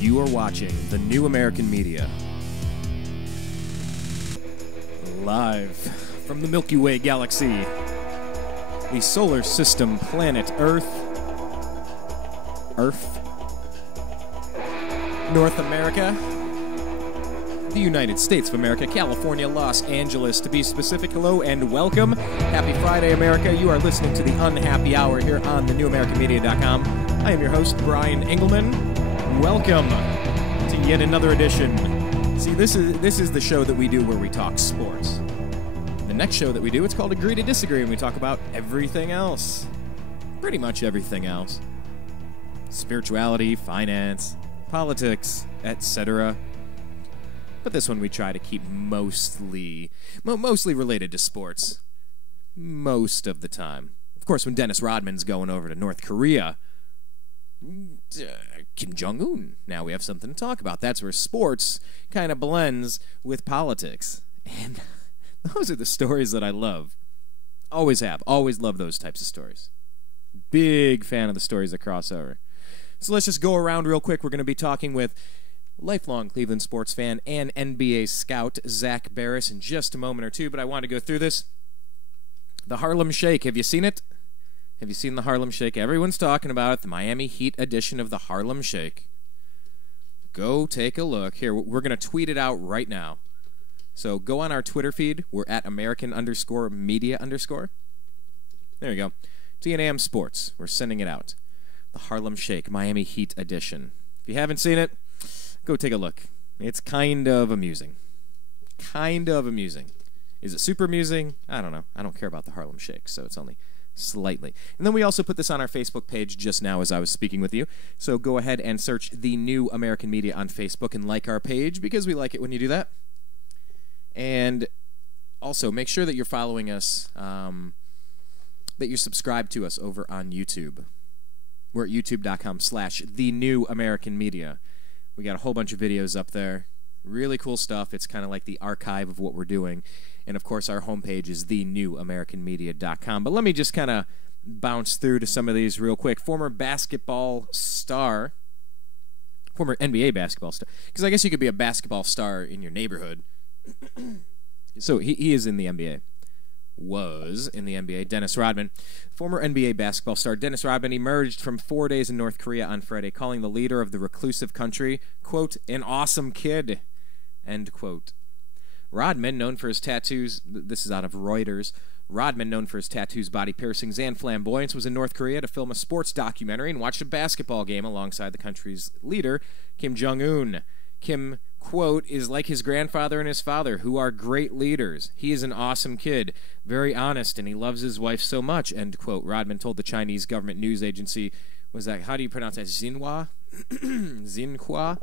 You are watching the New American Media. Live from the Milky Way galaxy, the solar system planet Earth, North America, the United States of America, California, Los Angeles, to be specific. Hello and welcome. Happy Friday, America. You are listening to the Unhappy Hour here on thenewamericanmedia.com. I am your host, Brian Engelman. Welcome to yet another edition. See, this is the show that we do where we talk sports. The next show that we do, it's called Agree to Disagree, and we talk about everything else. Pretty much everything else. Spirituality, finance, politics, etc. But this one we try to keep mostly related to sports. Most of the time. Of course, when Dennis Rodman's going over to North Korea, Kim Jong-un, now we have something to talk about. That's where sports kind of blends with politics. And those are the stories that I love. Always have. Always love those types of stories. Big fan of the stories that cross over. So let's just go around real quick. We're going to be talking with lifelong Cleveland sports fan and NBA scout Zak Baris in just a moment or two, but I want to go through this. The Harlem Shake, have you seen it? Have you seen the Harlem Shake? Everyone's talking about it, the Miami Heat edition of the Harlem Shake. Go take a look. Here, we're going to tweet it out right now. So go on our Twitter feed. We're at American_media_. There you go. TNAM Sports. We're sending it out. The Harlem Shake, Miami Heat edition. If you haven't seen it, go take a look. It's kind of amusing. Kind of amusing. Is it super amusing? I don't know. I don't care about the Harlem Shake, so it's only slightly. And then we also put this on our Facebook page just now as I was speaking with you. So go ahead and search The New American Media on Facebook and like our page because we like it when you do that. And also make sure that you're following us, that you're subscribed to us over on YouTube. We're at youtube.com/thenewamericanmedia. We got a whole bunch of videos up there. Really cool stuff. It's kind of like the archive of what we're doing. And, of course, our homepage is thenewamericanmedia.com. But let me just kind of bounce through to some of these real quick. Former NBA basketball star. Because I guess you could be a basketball star in your neighborhood. So he is in the NBA. Was in the NBA. Dennis Rodman. Former NBA basketball star Dennis Rodman emerged from 4 days in North Korea on Friday, calling the leader of the reclusive country, quote, an awesome kid, end quote. Rodman, known for his tattoos, this is out of Reuters, Rodman, known for his tattoos, body piercings, and flamboyance, was in North Korea to film a sports documentary and watched a basketball game alongside the country's leader, Kim Jong-un. Kim, quote, is like his grandfather and his father, who are great leaders. He is an awesome kid, very honest, and he loves his wife so much, end quote. Rodman told the Chinese government news agency, how do you pronounce that, Xinhua? Xinhua?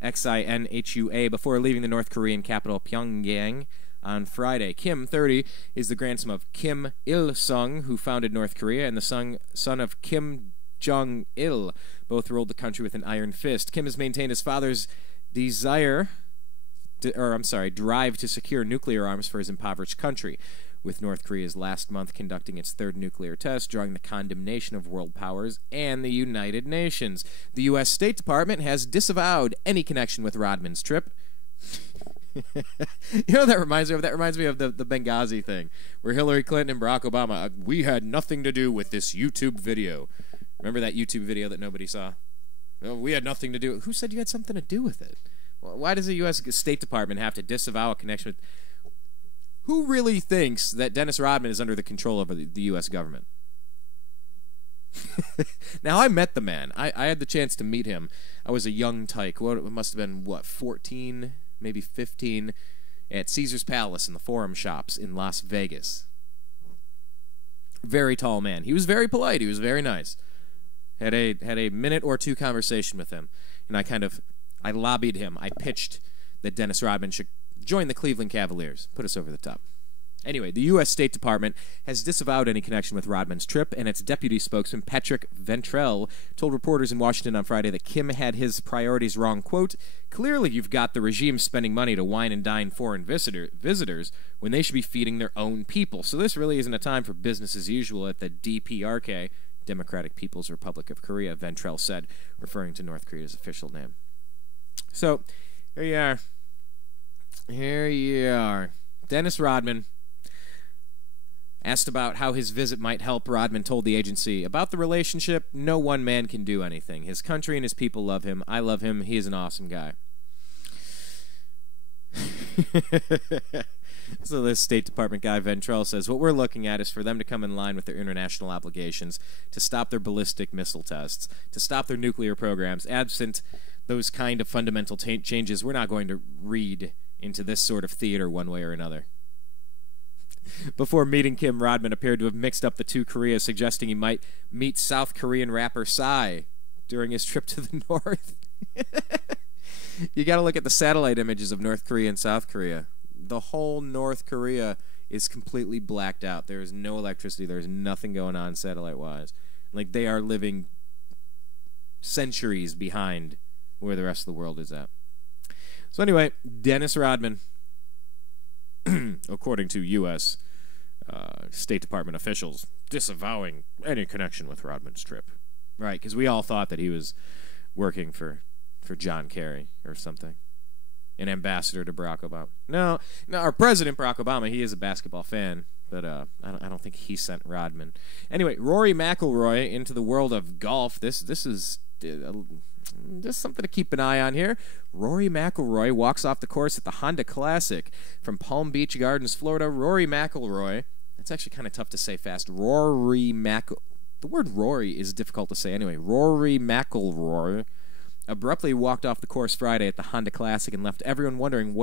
Xinhua, before leaving the North Korean capital Pyongyang on Friday. Kim, 30, is the grandson of Kim Il-sung, who founded North Korea, and the son of Kim Jong-il. Both ruled the country with an iron fist. Kim has maintained his father's drive to secure nuclear arms for his impoverished country, with North Korea's last month conducting its third nuclear test, drawing the condemnation of world powers and the United Nations. The U.S. State Department has disavowed any connection with Rodman's trip. You know what that reminds me of? That reminds me of the Benghazi thing, where Hillary Clinton and Barack Obama, we had nothing to do with this YouTube video. Remember that YouTube video that nobody saw? Well, we had nothing to do. Who said you had something to do with it? Why does the U.S. State Department have to disavow a connection with... Who really thinks that Dennis Rodman is under the control of the U.S. government? Now, I met the man. I had the chance to meet him. I was a young tyke. It must have been, 14, maybe 15, at Caesar's Palace in the Forum Shops in Las Vegas. Very tall man. He was very polite. He was very nice. Had a minute or two conversation with him, and I lobbied him. I pitched that Dennis Rodman should join the Cleveland Cavaliers, put us over the top. Anyway, the U.S. State Department has disavowed any connection with Rodman's trip, and its deputy spokesman, Patrick Ventrell, told reporters in Washington on Friday that Kim had his priorities wrong. Quote, clearly you've got the regime spending money to wine and dine foreign visitors when they should be feeding their own people. So this really isn't a time for business as usual at the DPRK, Democratic People's Republic of Korea, Ventrell said, referring to North Korea's official name. So, here you are. Here you are. Dennis Rodman. Asked about how his visit might help, Rodman told the agency, about the relationship, no one man can do anything. His country and his people love him. I love him. He is an awesome guy. So this State Department guy, Ventrell, says, what we're looking at is for them to come in line with their international obligations, to stop their ballistic missile tests, to stop their nuclear programs. Absent those kind of fundamental changes, we're not going to read into this sort of theater one way or another. Before meeting Kim, Rodman appeared to have mixed up the two Koreas, suggesting he might meet South Korean rapper Psy during his trip to the north. You got to look at the satellite images of North Korea and South Korea. The whole North Korea is completely blacked out. There is no electricity. There is nothing going on satellite-wise. Like, they are living centuries behind where the rest of the world is at. So anyway, Dennis Rodman, according to U.S. State Department officials, disavowing any connection with Rodman's trip. Right, because we all thought that he was working for John Kerry or something. An ambassador to Barack Obama. No, our president, Barack Obama, he is a basketball fan, but I don't think he sent Rodman. Anyway, Rory McIlroy into the world of golf. This is just something to keep an eye on here. Rory McIlroy walks off the course at the Honda Classic from Palm Beach Gardens, Florida. Rory McIlroy. It's actually kind of tough to say fast. The word Rory is difficult to say anyway. Rory McIlroy abruptly walked off the course Friday at the Honda Classic and left everyone wondering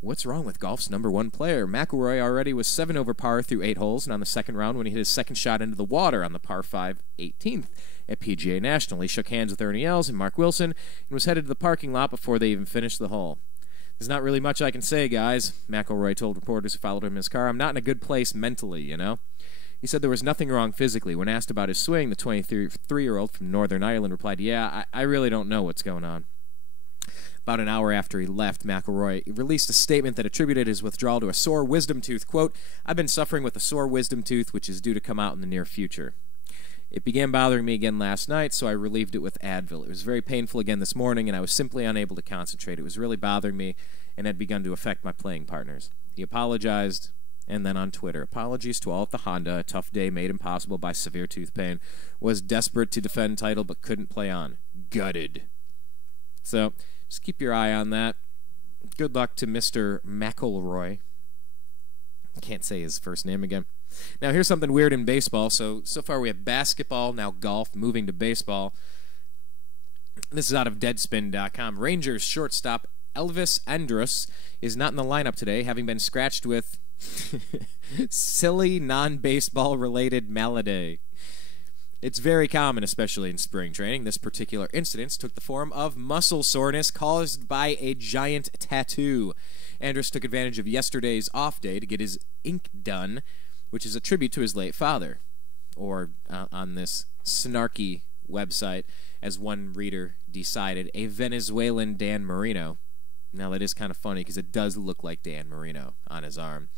what's wrong with golf's number one player. McIlroy already was 7 over par through 8 holes, and on the second round when he hit his second shot into the water on the par 5 18th at PGA National. He shook hands with Ernie Els and Mark Wilson and was headed to the parking lot before they even finished the hole. There's not really much I can say, guys, McIlroy told reporters who followed him in his car. I'm not in a good place mentally, you know. He said there was nothing wrong physically. When asked about his swing, the 23-year-old from Northern Ireland replied, yeah, I really don't know what's going on. About an hour after he left, McIlroy released a statement that attributed his withdrawal to a sore wisdom tooth. Quote, I've been suffering with a sore wisdom tooth, which is due to come out in the near future. It began bothering me again last night, so I relieved it with Advil. It was very painful again this morning, and I was simply unable to concentrate. It was really bothering me and had begun to affect my playing partners. He apologized. And then on Twitter, apologies to all at the Honda. A tough day made impossible by severe tooth pain. Was desperate to defend title but couldn't play on. Gutted. So just keep your eye on that. Good luck to Mr. McIlroy. Can't say his first name again. Now here's something weird in baseball. So far we have basketball, now golf, moving to baseball. This is out of Deadspin.com. Rangers shortstop Elvis Andrus is not in the lineup today, having been scratched with silly non-baseball related malady. It's very common, especially in spring training. This particular incident took the form of muscle soreness caused by a giant tattoo. Andrus took advantage of yesterday's off day to get his ink done, which is a tribute to his late father. Or, on this snarky website, as one reader decided, a Venezuelan Dan Marino. Now, that is kind of funny because it does look like Dan Marino on his arm.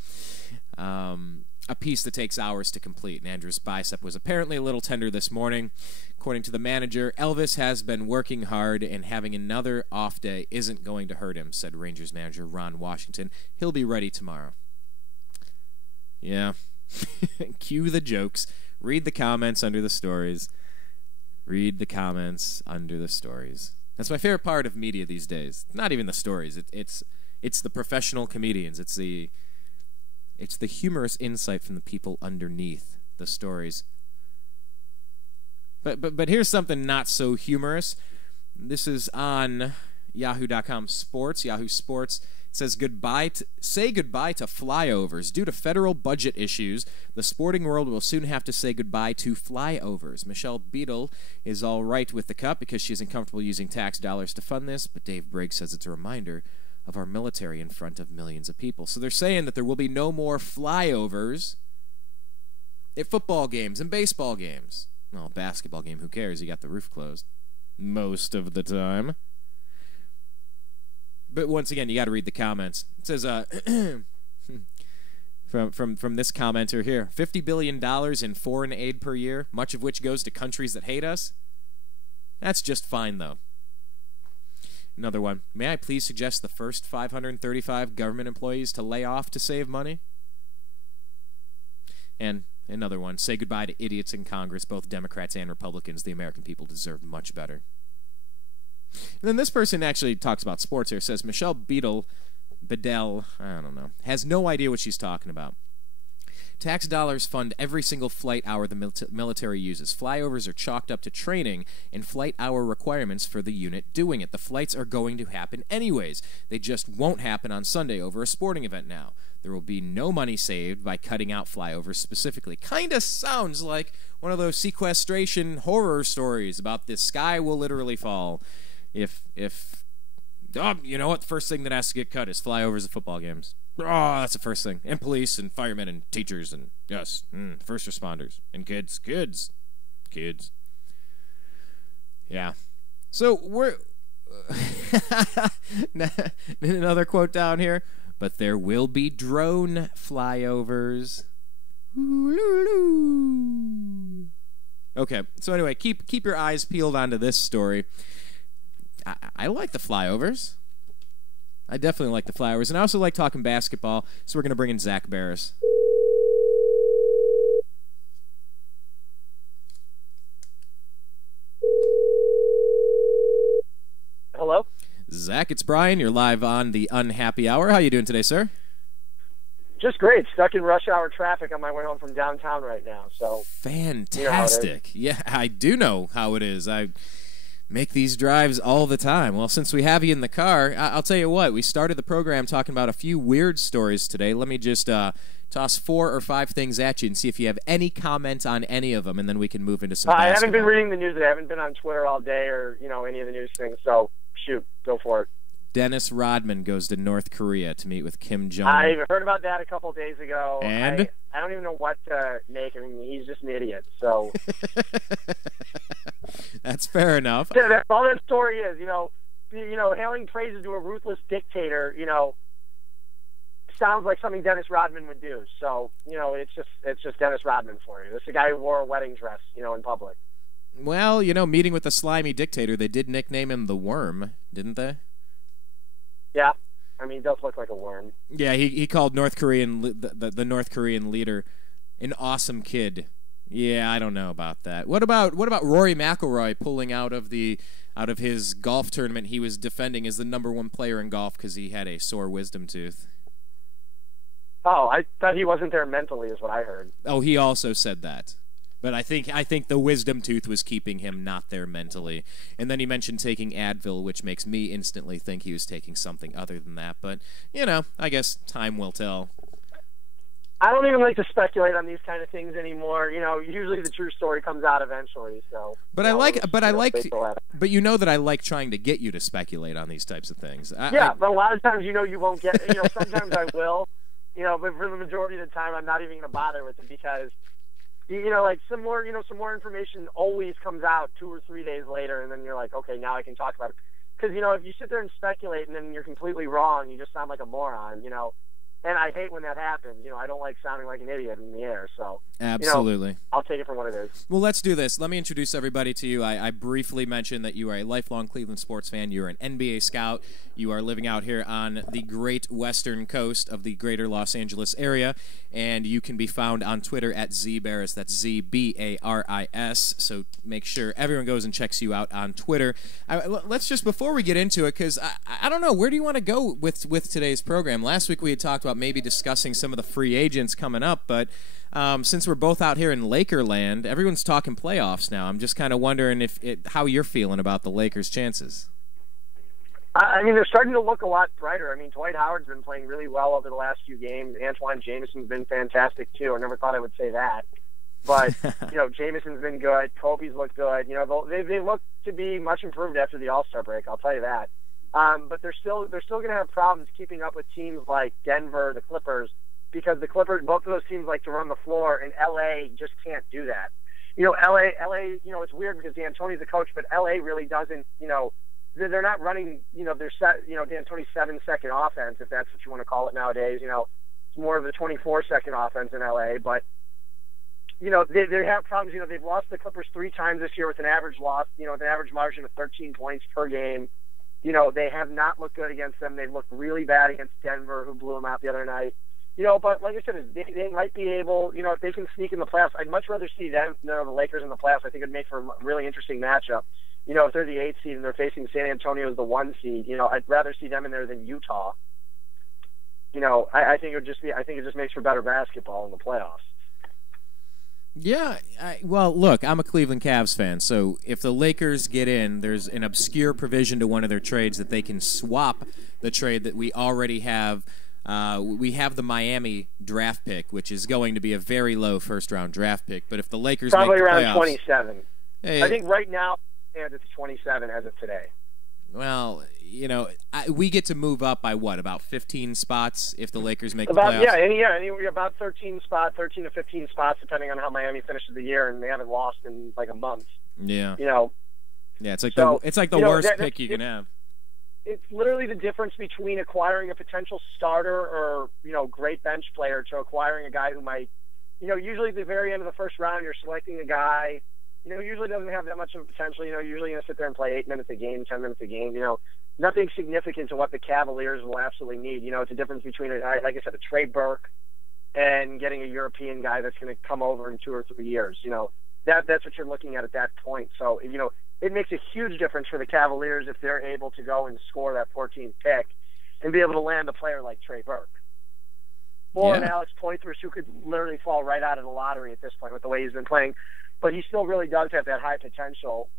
A piece that takes hours to complete. And Andrew's bicep was apparently a little tender this morning. According to the manager, Elvis has been working hard, and having another off day isn't going to hurt him, said Rangers manager Ron Washington. He'll be ready tomorrow. Yeah. Cue the jokes. Read the comments under the stories. Read the comments under the stories. That's my favorite part of media these days. Not even the stories. It's the professional comedians. It's the humorous insight from the people underneath the stories. But here's something not so humorous. This is on Yahoo.com Sports. Yahoo Sports says say goodbye to flyovers. Due to federal budget issues, the sporting world will soon have to say goodbye to flyovers. Michelle Beadle is all right with the cut because she isn't comfortable using tax dollars to fund this, but Dave Briggs says it's a reminder of our military in front of millions of people. So they're saying that there will be no more flyovers at football games and baseball games. Well, basketball game, who cares? You got the roof closed most of the time. But once again, you got to read the comments. It says, from this commenter here, $50 billion in foreign aid per year, much of which goes to countries that hate us. That's just fine, though. Another one. May I please suggest the first 535 government employees to lay off to save money? And another one. Say goodbye to idiots in Congress, both Democrats and Republicans. The American people deserve much better. And then this person actually talks about sports here. Says Michelle Bedell, I don't know, has no idea what she's talking about. Tax dollars fund every single flight hour the military uses. Flyovers are chalked up to training and flight hour requirements for the unit doing it. The flights are going to happen anyways. They just won't happen on Sunday over a sporting event now. There will be no money saved by cutting out flyovers specifically. Kind of sounds like one of those sequestration horror stories about the sky will literally fall if you know what? The first thing that has to get cut is flyovers at football games. Oh, that's the first thing. And police and firemen and teachers and, yes, first responders. And kids. Yeah. So we're... another quote down here. But there will be drone flyovers. Okay, so anyway, keep your eyes peeled onto this story. I like the flyovers. I definitely like the flyovers. And I also like talking basketball, so we're going to bring in Zak Baris. Hello? Zak, it's Brian. You're live on the Unhappy Hour. How you doing today, sir? Just great. Stuck in rush hour traffic on my way home from downtown right now. So fantastic. Yeah, I do know how it is. I make these drives all the time. Well, since we have you in the car, I'll tell you what. We started the program talking about a few weird stories today. Let me just toss 4 or 5 things at you and see if you have any comment on any of them, and then we can move into some basketball. I haven't been reading the news. I haven't been on Twitter all day or any of the news things. So shoot, go for it. Dennis Rodman goes to North Korea to meet with Kim Jong-un. I heard about that a couple of days ago. And? I don't even know what to make. I mean, he's just an idiot. So that's fair enough. Yeah, that's all that story is. Hailing praises to a ruthless dictator. Sounds like something Dennis Rodman would do. So it's just Dennis Rodman for you. This is a guy who wore a wedding dress, in public. Well, meeting with a slimy dictator, they did nickname him the Worm, didn't they? Yeah, I mean, he does look like a worm. Yeah, he called North Korean the North Korean leader an awesome kid. Yeah, I don't know about that. What about Rory McIlroy pulling out of his golf tournament he was defending as the #1 player in golf because he had a sore wisdom tooth? Oh, I thought he wasn't there mentally, is what I heard. Oh, he also said that. But I think the wisdom tooth was keeping him not there mentally. And then he mentioned taking Advil, which makes me instantly think he was taking something other than that. But, I guess time will tell. I don't even like to speculate on these kind of things anymore. Usually the true story comes out eventually. So, but you know that I like trying to get you to speculate on these types of things. But a lot of times, you won't get. Sometimes I will. But for the majority of the time, I'm not even going to bother with it because. Some more information always comes out 2 or 3 days later, and then you're like, okay, now I can talk about it. Because, if you sit there and speculate and then you're completely wrong, you just sound like a moron, And I hate when that happens. I don't like sounding like an idiot in the air. So absolutely, I'll take it for what it is. Well, let's do this. Let me introduce everybody to you. I briefly mentioned that you are a lifelong Cleveland sports fan. You're an NBA scout. You are living out here on the great western coast of the greater Los Angeles area, and you can be found on Twitter at ZBaris. That's ZBARIS. So make sure everyone goes and checks you out on Twitter. Let's just, before we get into it, because I don't know, where do you want to go with today's program? Last week we had talked about maybe discussing some of the free agents coming up, but since we're both out here in Lakerland, everyone's talking playoffs now. I'm just kind of wondering how you're feeling about the Lakers' chances. I mean, they're starting to look a lot brighter. I mean, Dwight Howard's been playing really well over the last few games. Antoine Jameson's been fantastic, too. I never thought I would say that. But, Jameson's been good. Kobe's looked good. They look to be much improved after the All-Star break, I'll tell you that. But they're still going to have problems keeping up with teams like Denver, the Clippers, because the Clippers, both of those teams like to run the floor, and LA just can't do that. LA, it's weird because D'Antoni's the coach, but LA really doesn't, they're not running, their D'Antoni's 7-second offense, if that's what you want to call it nowadays. It's more of a 24-second offense in LA, but they have problems. They've lost the Clippers 3 times this year with an average loss, with an average margin of 13 points per game. They have not looked good against them. They looked really bad against Denver, who blew them out the other night. But like I said, they might be able, if they can sneak in the playoffs, I'd much rather see them than the Lakers in the playoffs. I think it'd make for a really interesting matchup. If they're the 8th seed and they're facing San Antonio as the 1 seed, I'd rather see them in there than Utah. I think it just makes for better basketball in the playoffs. Yeah, well, look, I'm a Cleveland Cavs fan, so if the Lakers get in, there's an obscure provision to one of their trades that they can swap the trade that we already have. We have the Miami draft pick, which is going to be a very low first-round draft pick, but if the Lakers probably make the around playoffs, 27. Hey, I think right now it's 27 as of today. Well, we get to move up by about 15 spots if the Lakers make the playoffs? Anywhere about 13 to 15 spots, depending on how Miami finishes the year, and they haven't lost in like a month. Yeah. Yeah, it's like the worst pick you can have. It's literally the difference between acquiring a potential starter or, great bench player to acquiring a guy who might, usually at the very end of the first round, you're selecting a guy, usually doesn't have that much of a potential, usually going to sit there and play 8 minutes a game, 10 minutes a game, nothing significant to what the Cavaliers will absolutely need. It's a difference between, like I said, a Trey Burke and getting a European guy that's going to come over in 2 or 3 years. That's what you're looking at that point. So, it makes a huge difference for the Cavaliers if they're able to go and score that 14th pick and be able to land a player like Trey Burke. Or an Alex Poitras, who could literally fall right out of the lottery at this point with the way he's been playing. But he still really does have that high potential,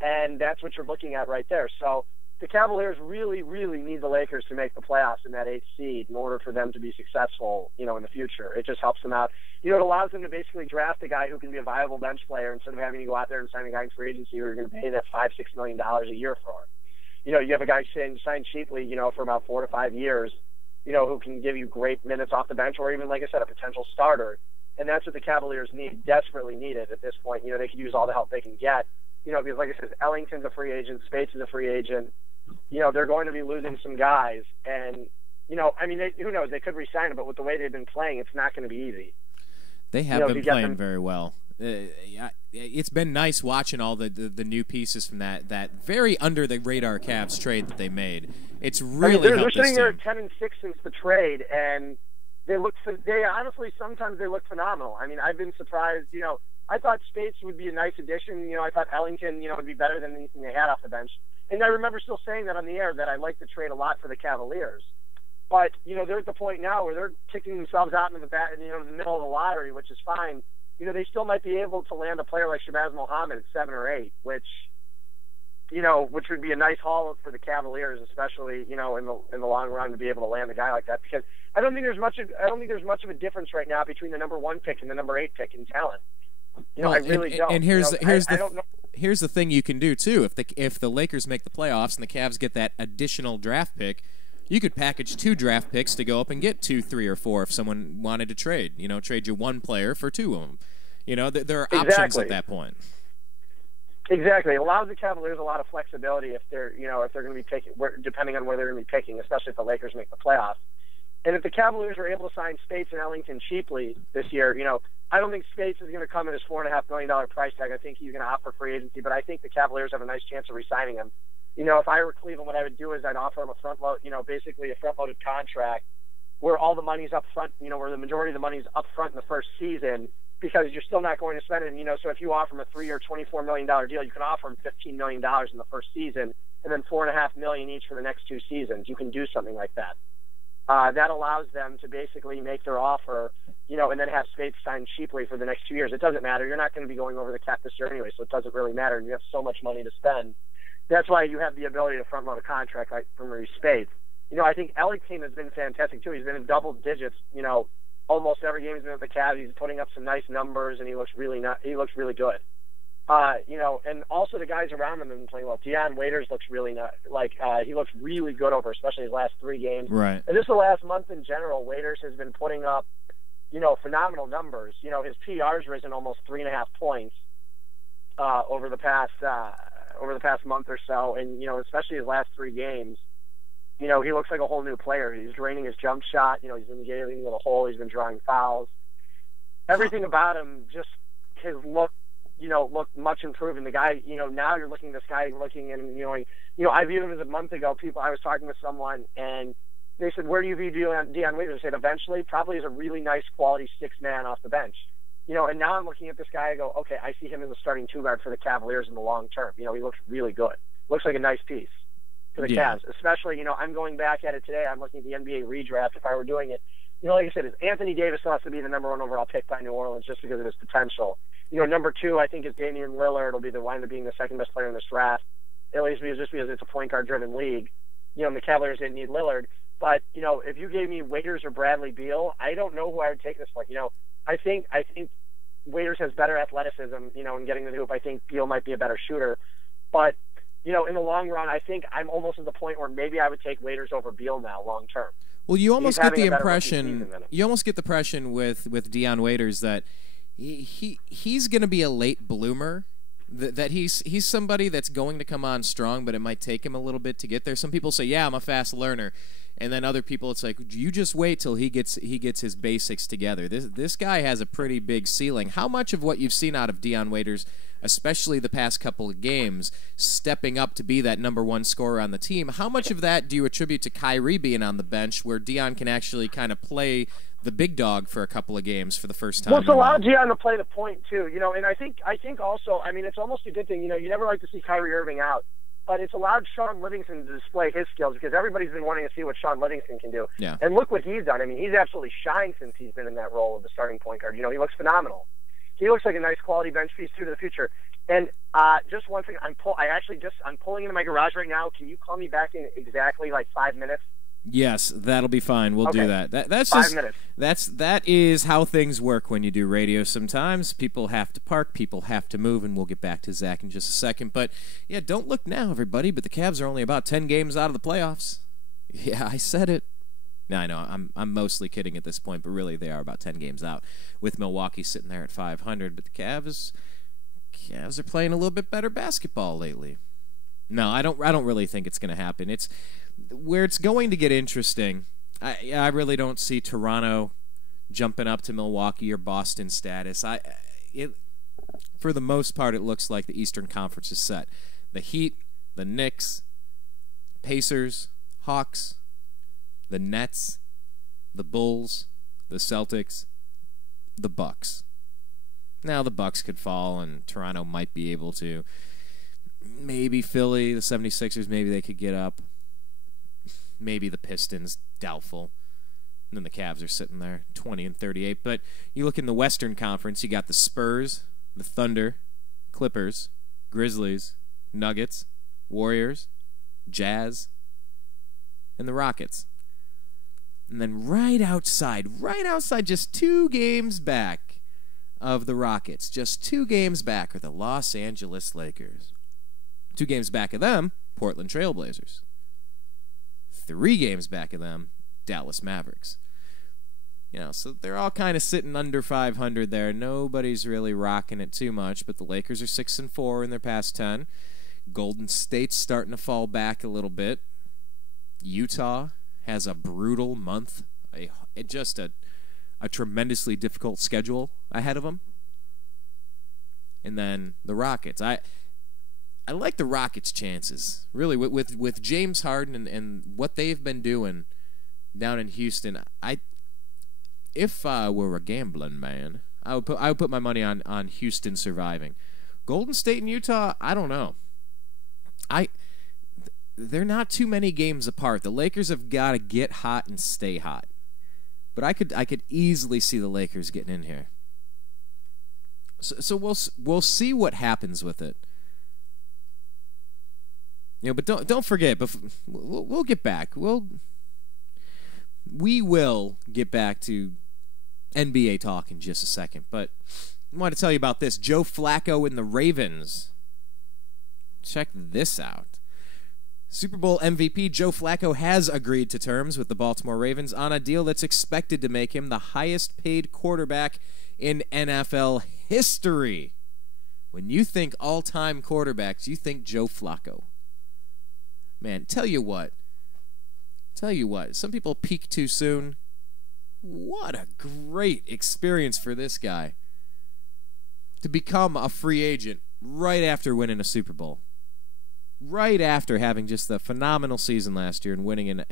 and that's what you're looking at right there. So the Cavaliers really, really need the Lakers to make the playoffs in that 8th seed in order for them to be successful, in the future. It just helps them out. It allows them to basically draft a guy who can be a viable bench player instead of having to go out there and sign a guy in free agency who are going to pay that $5-6 million a year for. You have a guy signed cheaply, for about 4 to 5 years, who can give you great minutes off the bench, or even, like I said, a potential starter. And that's what the Cavaliers desperately needed at this point. They could use all the help they can get. Because like I said, Ellington's a free agent, Spates is a free agent. They're going to be losing some guys. And, who knows? They could re-sign them, but with the way they've been playing, it's not going to be easy. They have been playing very well. It's been nice watching all the new pieces from that very under-the-radar Cavs trade that they made. It's really they're sitting there at 10-6 since the trade, and they honestly, sometimes they look phenomenal. I've been surprised. I thought Spates would be a nice addition. I thought Ellington, would be better than anything they had off the bench. And I remember still saying that on the air, that I liked the trade a lot for the Cavaliers. But, they're at the point now where they're kicking themselves out into the middle of the lottery, which is fine. They still might be able to land a player like Shabazz Muhammad at 7 or 8, which would be a nice haul for the Cavaliers, especially, in the long run, to be able to land a guy like that. Because I don't think there's much of a difference right now between the number 1 pick and the number 8 pick in talent. I really don't. And here's the thing you can do too. If the Lakers make the playoffs and the Cavs get that additional draft pick, you could package 2 draft picks to go up and get 2, 3, or 4 if someone wanted to trade. Trade you 1 player for 2 of them. There are options at that point. Exactly. It allows the Cavaliers a lot of flexibility if they're going to be picking, depending on where they're going to be picking, especially if the Lakers make the playoffs. And if the Cavaliers are able to sign Spates and Ellington cheaply this year, I don't think Spates is going to come at his $4.5 million price tag. I think he's going to opt for free agency, but I think the Cavaliers have a nice chance of re-signing him. If I were Cleveland, what I would do is I'd offer him a basically a front-loaded contract where all the money's up front, where the majority of the money's up front in the first season, because you're still not going to spend it. So if you offer him a 3-year, $24 million deal, you can offer him $15 million in the first season and then $4.5 million each for the next 2 seasons. You can do something like that. That allows them to basically make their offer, and then have Spates signed cheaply for the next 2 years. It doesn't matter. You're not going to be going over the cap this year anyway, so it doesn't really matter. And you have so much money to spend. That's why you have the ability to front-load a contract like from Maurice Spates. I think Ellington has been fantastic too. He's been in double digits, almost every game he's been at the Cavs. He's putting up some nice numbers, and he looks really good. And also the guys around him have been playing well. Deion Waiters looks really he looks really good over, especially his last 3 games. Right. And just the last month in general, Waiters has been putting up, phenomenal numbers. His PR's risen almost 3.5 points over the past month or so, and especially his last 3 games. He looks like a whole new player. He's draining his jump shot. He's been getting into the hole. He's been drawing fouls. Everything about him, just his look, look much improved. And the guy, now you're looking at this guy looking and, I viewed him as a month ago. I was talking with someone, and they said, where do you view Dion Waiters? I said, eventually, probably as a really nice quality sixth man off the bench. And now I'm looking at this guy, I go, okay, I see him as a starting two-guard for the Cavaliers in the long term. He looks really good. Looks like a nice piece for the Cavs. Especially, I'm going back at it today. I'm looking at the NBA redraft if I were doing it. Like I said, Anthony Davis still has to be the number 1 overall pick by New Orleans just because of his potential. Number 2, I think, is Damian Lillard. Will wind up being the second best player in this draft, at least because it's a point guard-driven league. And the Cavaliers didn't need Lillard. But, if you gave me Waiters or Bradley Beal, I don't know who I would take this point. I think Waiters has better athleticism, in getting to the hoop. I think Beal might be a better shooter. But, in the long run, I think I'm almost at the point where maybe I would take Waiters over Beal now long term. Well, you almost get the impression with Dion Waiters that he's going to be a late bloomer. That he's somebody that's going to come on strong, but it might take him a little bit to get there. Some people say, "Yeah, I'm a fast learner," and then other people, it's like, "You just wait till he gets his basics together." This guy has a pretty big ceiling. How much of what you've seen out of Dion Waiters, especially the past couple of games, stepping up to be that number 1 scorer on the team? How much of that do you attribute to Kyrie being on the bench, where Dion can actually kind of play the big dog for a couple of games for the first time? Well, it's allowed Dion to play the point too, and I think also, it's almost a good thing. You never like to see Kyrie Irving out, but it's allowed Sean Livingston to display his skills because everybody's been wanting to see what Sean Livingston can do. Yeah. And look what he's done. He's absolutely shined since he's been in that role of the starting point guard. He looks phenomenal. He looks like a nice quality bench piece too to the future. And just one thing, I'm pulling into my garage right now. Can you call me back in exactly 5 minutes? Yes, that'll be fine. We'll do that. That's 5 minutes. That is how things work when you do radio. Sometimes people have to park, people have to move, and we'll get back to Zach in just a second. But yeah, don't look now, everybody. But the Cavs are only about 10 games out of the playoffs. Yeah, I said it. No, I know. I'm mostly kidding at this point, but really they are about 10 games out, with Milwaukee sitting there at 500. But the Cavs are playing a little bit better basketball lately. No, I don't really think it's going to happen. It's where it's going to get interesting. I really don't see Toronto jumping up to Milwaukee or Boston status. For the most part, it looks like the Eastern Conference is set. The Heat, the Knicks, Pacers, Hawks, the Nets, the Bulls, the Celtics, the Bucks. Now the Bucks could fall, and Toronto might be able to. Maybe Philly, the 76ers, maybe they could get up. Maybe the Pistons, doubtful. And then the Cavs are sitting there, 20 and 38. But you look in the Western Conference, you got the Spurs, the Thunder, Clippers, Grizzlies, Nuggets, Warriors, Jazz, and the Rockets. And then right outside, just 2 games back of the Rockets, just 2 games back are the Los Angeles Lakers. 2 games back of them, Portland Trailblazers. 3 games back of them, Dallas Mavericks. So they're all kind of sitting under 500 there. Nobody's really rocking it too much, but the Lakers are 6-4 in their past 10. Golden State's starting to fall back a little bit. Utah has a brutal month, just a tremendously difficult schedule ahead of them. And then the Rockets. I like the Rockets' chances, really, with James Harden and what they've been doing down in Houston. If I were a gambling man, I would put my money on Houston surviving. Golden State and Utah, I don't know. They're not too many games apart. The Lakers have got to get hot and stay hot, but I could easily see the Lakers getting in here. So we'll see what happens with it. But don't forget. We'll get back. We will get back to NBA talk in just a second. But I want to tell you about this. Joe Flacco and the Ravens. Check this out. Super Bowl MVP Joe Flacco has agreed to terms with the Baltimore Ravens on a deal that's expected to make him the highest-paid quarterback in NFL history. When you think all-time quarterbacks, you think Joe Flacco. Man, tell you what, some people peak too soon. What a great experience for this guy. to become a free agent right after winning a Super Bowl. Right after having just a phenomenal season last year and winning a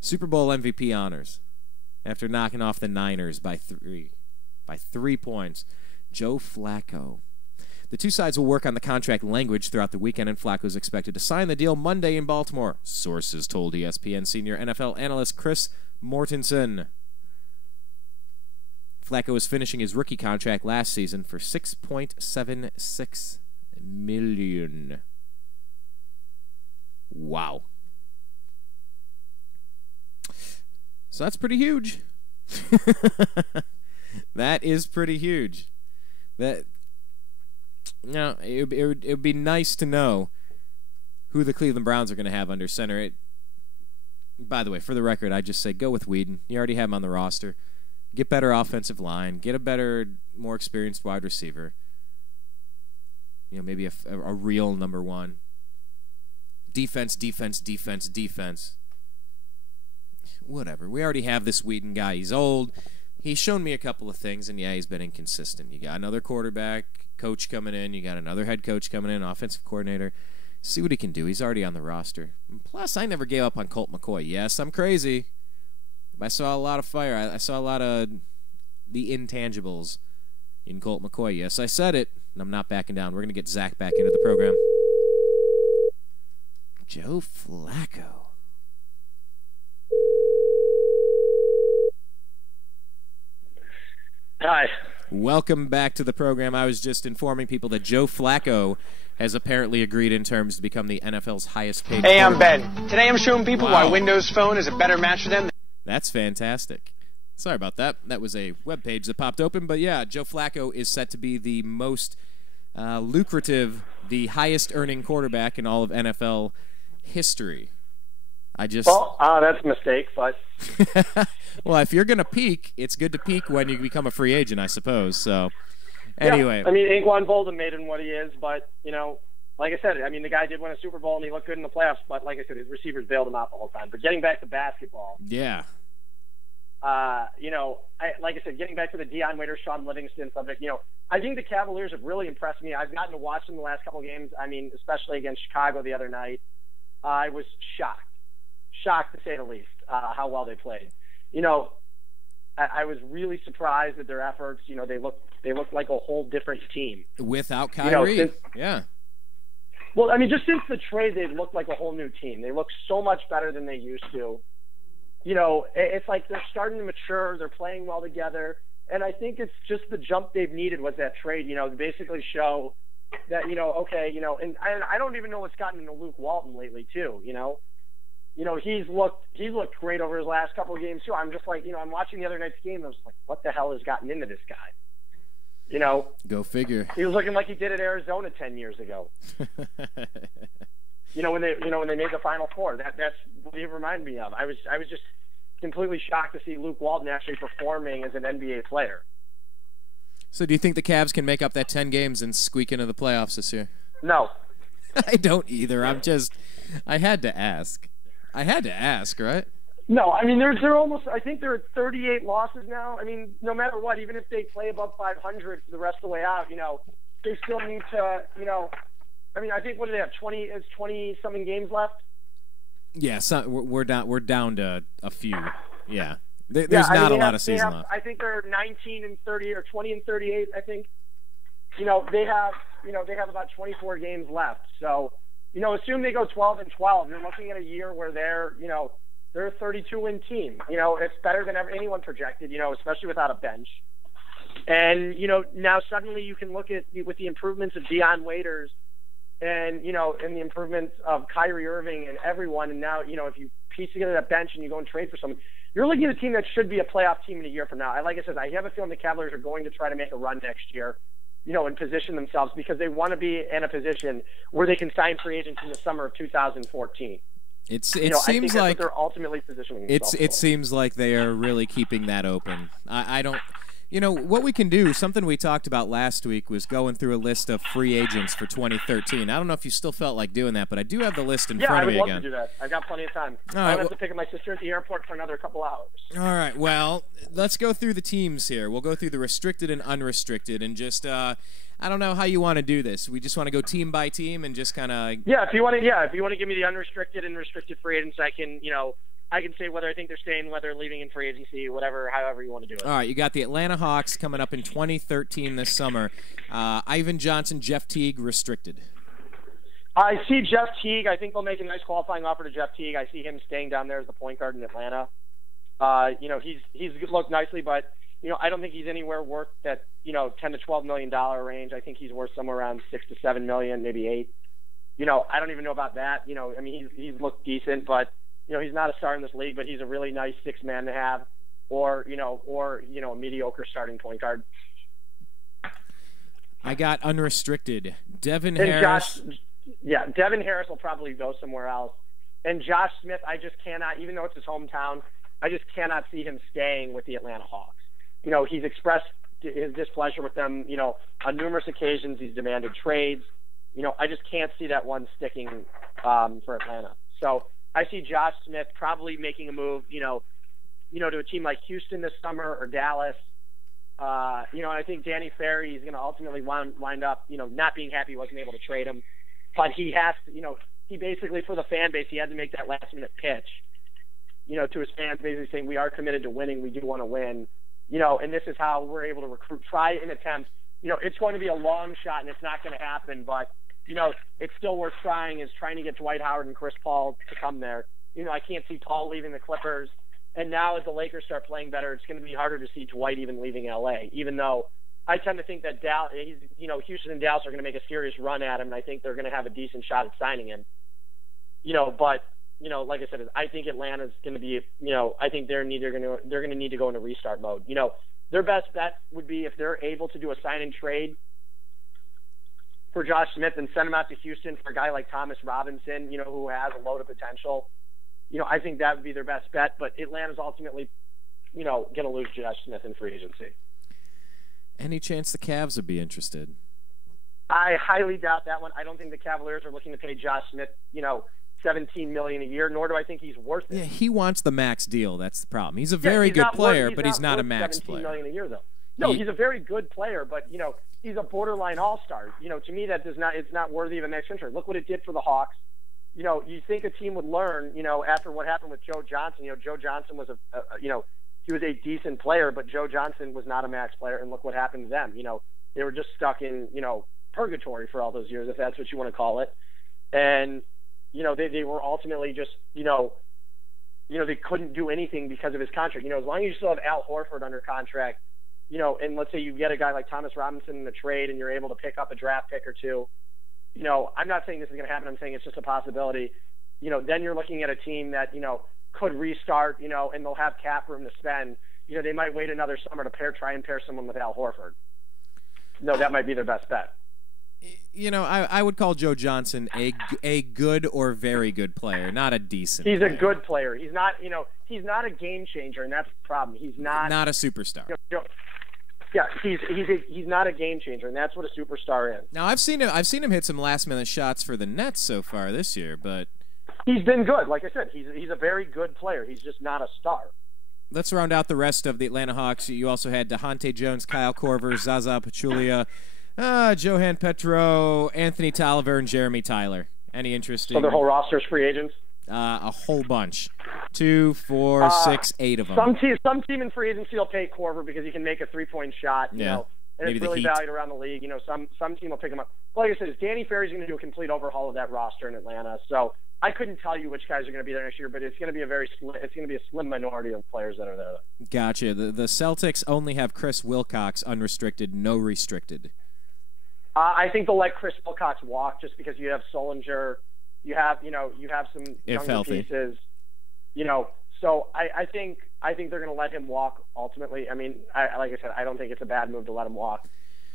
Super Bowl MVP honors. After knocking off the Niners by 3 points. Joe Flacco. The two sides will work on the contract language throughout the weekend, and Flacco is expected to sign the deal Monday in Baltimore. Sources told ESPN senior NFL analyst Chris Mortensen. Flacco was finishing his rookie contract last season for $6.76 million. Wow. So that's pretty huge. That is pretty huge. It would be nice to know who the Cleveland Browns are going to have under center. By the way, for the record, I just say go with Whedon. You already have him on the roster. Get better offensive line. Get a better, more experienced wide receiver. Maybe a real number one. Defense. Whatever. We already have this Wheaton guy. He's old. He's shown me a couple of things, and he's been inconsistent. You got another quarterback coach coming in. You got another head coach coming in, offensive coordinator. See what he can do. He's already on the roster. And plus, I never gave up on Colt McCoy. Yes, I'm crazy. I saw a lot of fire. I saw a lot of the intangibles in Colt McCoy. Yes, I said it, and I'm not backing down. We're going to get Zach back into the program. Joe Flacco. Hi. Welcome back to the program. I was just informing people that Joe Flacco has apparently agreed in terms to become the NFL's highest paid. Hey, I'm Ben. Today I'm showing people why Windows Phone is a better match for them. That's fantastic. Sorry about that. That was a web page that popped open. But yeah, Joe Flacco is set to be the most lucrative, the highest earning quarterback in all of NFL history. That's a mistake, but well, if you're going to peak, it's good to peak when you become a free agent, I suppose. So, anyway. Yeah, I mean, Anquan Boldin made him what he is, but, like I said, the guy did win a Super Bowl and he looked good in the playoffs, but like I said, his receivers bailed him out the whole time. But getting back to basketball. Yeah. Like I said, getting back to the Deion Waiters, Sean Livingston subject, I think the Cavaliers have really impressed me. I've gotten to watch them the last couple of games. Especially against Chicago the other night. I was shocked to say the least, how well they played. I was really surprised at their efforts. They looked like a whole different team without Kyrie. Yeah. Well, just since the trade, they've looked like a whole new team. They look so much better than they used to. It's like they're starting to mature. They're playing well together, and I think it's just the jump they've needed was that trade. To basically show that and I don't even know what's gotten into Luke Walton lately too. He's looked great over his last couple of games too. I'm just like, I'm watching the other night's game. I was like, what the hell has gotten into this guy? Go figure. He was looking like he did at Arizona 10 years ago. When they made the Final Four. That's what he reminded me of. I was just completely shocked to see Luke Walton actually performing as an NBA player. So do you think the Cavs can make up that 10 games and squeak into the playoffs this year? No. I don't either. I had to ask. Right? No, they're almost. I think they're at 38 losses now. No matter what, even if they play above 500 for the rest of the way out, they still need to. I think what do they have? 20 something games left. Yeah, we're down to a few. Yeah, there's not a lot of season left. I think they're 19 and 30 or 20 and 38. I think. They have about 24 games left. So. Assume they go 12 and 12. You're looking at a year where they're a 32-win team. It's better than anyone projected. Especially without a bench. And now suddenly you can look at with the improvements of Deion Waiters, and and the improvements of Kyrie Irving and everyone. And now if you piece together that bench and you go and trade for someone, you're looking at a team that should be a playoff team in a year from now. Like I said, I have a feeling the Cavaliers are going to try to make a run next year. And position themselves because they want to be in a position where they can sign free agents in the summer of 2014. It seems like what they're ultimately positioning themselves. It seems like they are really keeping that open. I don't. You know, what we can do, something we talked about last week, was going through a list of free agents for 2013. I don't know if you still felt like doing that, but I do have the list in front of me again. Yeah, I would love to do that. I've got plenty of time. I don't have to pick up my sister at the airport for another couple hours. All right, well, let's go through the teams here. We'll go through the restricted and unrestricted, and just, I don't know how you want to do this. We just want to go team by team and just kind of... Yeah, if you want to give me the unrestricted and restricted free agents, I can say whether I think they're staying, whether they're leaving in free agency, however you want to do it. All right, you got the Atlanta Hawks coming up in 2013 this summer. Ivan Johnson, Jeff Teague, restricted. I see Jeff Teague. I think they'll make a nice qualifying offer to Jeff Teague. I see him staying down there as the point guard in Atlanta. He's looked nicely, but I don't think he's anywhere worth that $10 to $12 million range. I think he's worth somewhere around $6 to $7 million, maybe $8. I don't even know about that. He's looked decent, but he's not a star in this league, but he's a really nice sixth man to have, or a mediocre starting point guard. I got unrestricted. Devin and Harris. Devin Harris will probably go somewhere else. And Josh Smith, I just cannot, even though it's his hometown, I just cannot see him staying with the Atlanta Hawks. He's expressed his displeasure with them, on numerous occasions. He's demanded trades. I just can't see that one sticking for Atlanta. So I see Josh Smith probably making a move, to a team like Houston this summer or Dallas. I think Danny Ferry is going to ultimately wind up, not being happy he wasn't able to trade him. But he has to, he basically, for the fan base, he had to make that last-minute pitch, to his fans, basically saying, we are committed to winning. We do want to win. And this is how we're able to recruit. Try and attempt. It's going to be a long shot, and it's not going to happen, but it's still worth trying, is trying to get Dwight Howard and Chris Paul to come there. I can't see Paul leaving the Clippers. And now as the Lakers start playing better, it's going to be harder to see Dwight even leaving L.A., even though I tend to think that Houston and Dallas are going to make a serious run at him, and I think they're going to have a decent shot at signing him. But, like I said, I think Atlanta's going to be, I think they're going to need to go into restart mode. Their best bet would be if they're able to do a sign and trade for Josh Smith and send him out to Houston for a guy like Thomas Robinson, who has a load of potential. I think that would be their best bet, but Atlanta's ultimately, going to lose Josh Smith in free agency. Any chance the Cavs would be interested? I highly doubt that one. I don't think the Cavaliers are looking to pay Josh Smith, $17 million a year, nor do I think he's worth it. Yeah, he wants the max deal. That's the problem. He's a very good player, but he's not a max player. $17 million a year, though. No, he's a very good player, but he's a borderline all-star. To me, it's not worthy of a max contract. Look what it did for the Hawks. You think a team would learn, after what happened with Joe Johnson. Joe Johnson was he was a decent player, but Joe Johnson was not a max player, and look what happened to them. They were just stuck in, purgatory for all those years, if that's what you want to call it. And, they were ultimately just, they couldn't do anything because of his contract. As long as you still have Al Horford under contract, and let's say you get a guy like Thomas Robinson in a trade and you're able to pick up a draft pick or two, I'm not saying this is going to happen. I'm saying it's just a possibility. Then you're looking at a team that, could restart, and they'll have cap room to spend. They might wait another summer to try and pair someone with Al Horford. No, that might be their best bet. I would call Joe Johnson a good or very good player, not a decent He's player. A good player. He's not, he's not a game changer, and that's the problem. He's not a superstar. Yeah, he's not a game changer, and that's what a superstar is. Now I've seen him hit some last minute shots for the Nets so far this year, but he's been good. Like I said, he's a very good player. He's just not a star. Let's round out the rest of the Atlanta Hawks. You also had DeJounte Jones, Kyle Korver, Zaza Pachulia, Johan Petro, Anthony Tolliver, and Jeremy Tyler. Any interest? So their whole roster's free agents? A whole bunch. 2, 4, 6, 8 of them. Some team in free agency will pay Korver because he can make a 3-point shot. And maybe it's really Heat. Valued around the league. Some team will pick him up. Like I said, Danny Ferry's going to do a complete overhaul of that roster in Atlanta. So I couldn't tell you which guys are going to be there next year, but it's going to be a slim minority of players that are there. Gotcha. The Celtics only have Chris Wilcox unrestricted, no restricted. I think they'll let Chris Wilcox walk just because you have Solinger, you have some younger pieces, So I think they're going to let him walk ultimately. I mean, like I said, I don't think it's a bad move to let him walk.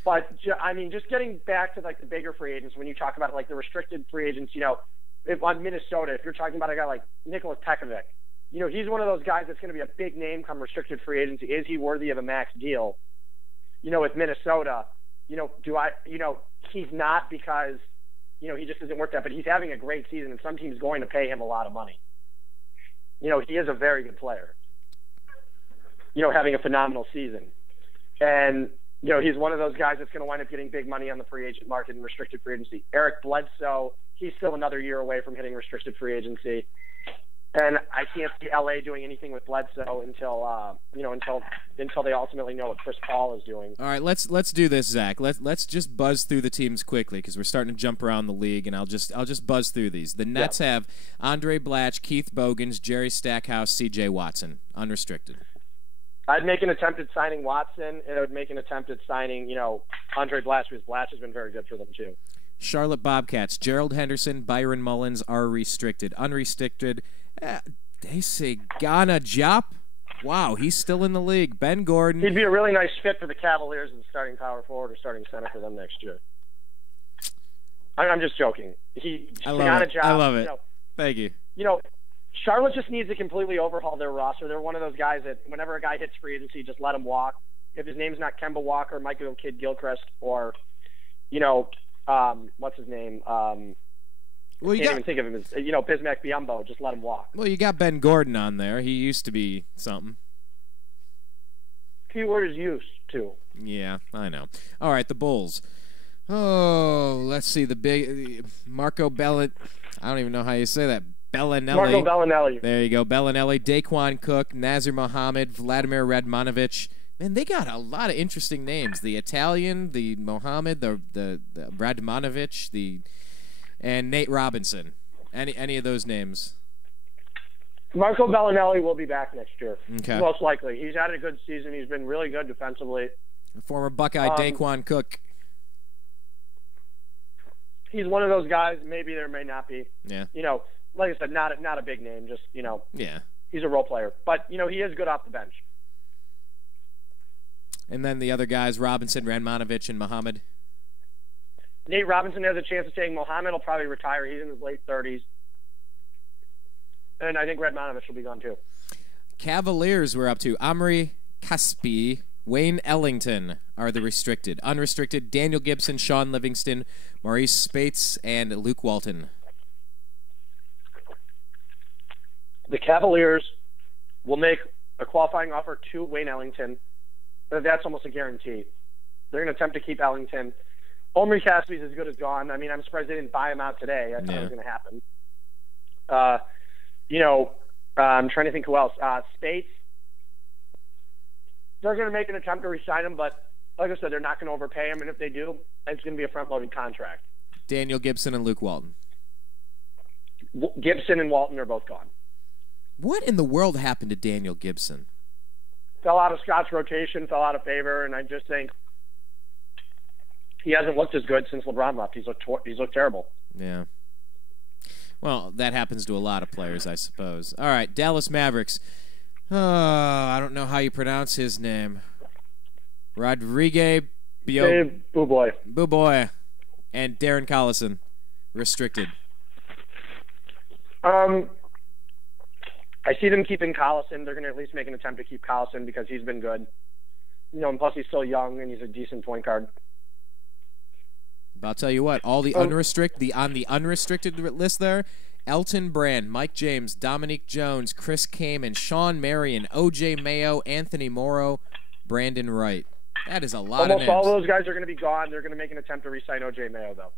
But just getting back to like the bigger free agents, when you talk about like the restricted free agents, on Minnesota, if you're talking about a guy like Nikola Pekovic, he's one of those guys that's going to be a big name come restricted free agency. Is he worthy of a max deal? with Minnesota, he's not because, he just isn't worth that, but he's having a great season, and some team's going to pay him a lot of money. He is a very good player, having a phenomenal season. And, he's one of those guys that's going to wind up getting big money on the free agent market and restricted free agency. Eric Bledsoe, he's still another year away from hitting restricted free agency. And I can't see LA doing anything with Bledsoe until they ultimately know what Chris Paul is doing. All right, let's do this, Zach. Let's just buzz through the teams quickly because we're starting to jump around the league, and I'll just buzz through these. The Nets have Andre Blatch, Keith Bogans, Jerry Stackhouse, C.J. Watson, unrestricted. I'd make an attempt at signing Watson, and I would make an attempt at signing, Andre Blatch, because Blatch has been very good for them too. Charlotte Bobcats, Gerald Henderson, Byron Mullins are restricted. Unrestricted, they say Ghana Diop. Wow, he's still in the league. Ben Gordon. He'd be a really nice fit for the Cavaliers as starting power forward or starting center for them next year. I'm just joking. I love it. Thank you. Charlotte just needs to completely overhaul their roster. They're one of those guys that whenever a guy hits free agency, just let him walk. If his name's not Kemba Walker, Michael Kidd-Gilchrist, or, what's his name? I can't even think of him as, Bismack Biyombo. Just let him walk. Well, you got Ben Gordon on there. He used to be something. Keyword is used to. Yeah, I know. All right, the Bulls. Oh, let's see. The big Marco Bellinelli. I don't even know how you say that. Bellinelli. Marco Bellinelli. There you go. Bellinelli, Daquan Cook, Nazir Mohammed, Vladimir Radmanovic. Man, they got a lot of interesting names. The Italian, the Mohammed, the Radmanovic, and Nate Robinson. Any of those names? Marco Bellinelli will be back next year. Okay. Most likely. He's had a good season. He's been really good defensively. Former Buckeye Daquan Cook. He's one of those guys, maybe there may not be. Yeah. Like I said, not a big name, just, Yeah. He's a role player. But, he is good off the bench. And then the other guys, Robinson, Radmanovic, and Mohammed. Nate Robinson has a chance of staying. Mohammed will probably retire. He's in his late 30s. And I think Radmanovic will be gone too. Cavaliers were up to Omri Caspi, Wayne Ellington are the restricted. Unrestricted, Daniel Gibson, Sean Livingston, Maurice Spates, and Luke Walton. The Cavaliers will make a qualifying offer to Wayne Ellington. That's almost a guarantee. They're going to attempt to keep Ellington. Omri Caspi's as good as gone. I mean, I'm surprised they didn't buy him out today. I thought it was going to happen. I'm trying to think who else. Spates. They're going to make an attempt to re-sign him, but like I said, they're not going to overpay him, and if they do, it's going to be a front-loaded contract. Daniel Gibson and Luke Walton. Gibson and Walton are both gone. What in the world happened to Daniel Gibson? Fell out of Scott's rotation, fell out of favor, and I just think he hasn't looked as good since LeBron left. He's looked terrible. Yeah. Well, that happens to a lot of players, I suppose. All right, Dallas Mavericks. Oh, I don't know how you pronounce his name. Rodrigue Buboy. And Darren Collison, restricted. I see them keeping Collison. They're going to at least make an attempt to keep Collison because he's been good. And plus he's still young and he's a decent point guard. But I'll tell you what, all the on the unrestricted list there, Elton Brand, Mike James, Dominique Jones, Chris Kaman, Sean Marion, O.J. Mayo, Anthony Morrow, Brandon Wright. That is a lot of names. Almost all those guys are going to be gone. They're going to make an attempt to re-sign O.J. Mayo, though.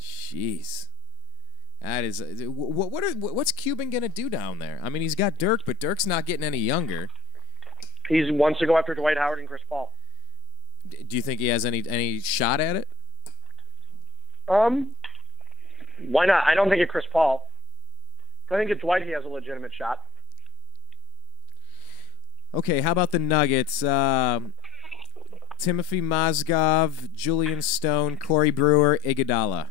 Jeez. That is what's Cuban going to do down there? I mean, he's got Dirk, but Dirk's not getting any younger. He wants to go after Dwight Howard and Chris Paul. Do you think he has any shot at it? Why not? I don't think it's Chris Paul. I think it's Dwight. He has a legitimate shot. Okay, how about the Nuggets? Timothy Mozgov, Julian Stone, Corey Brewer, Iguodala.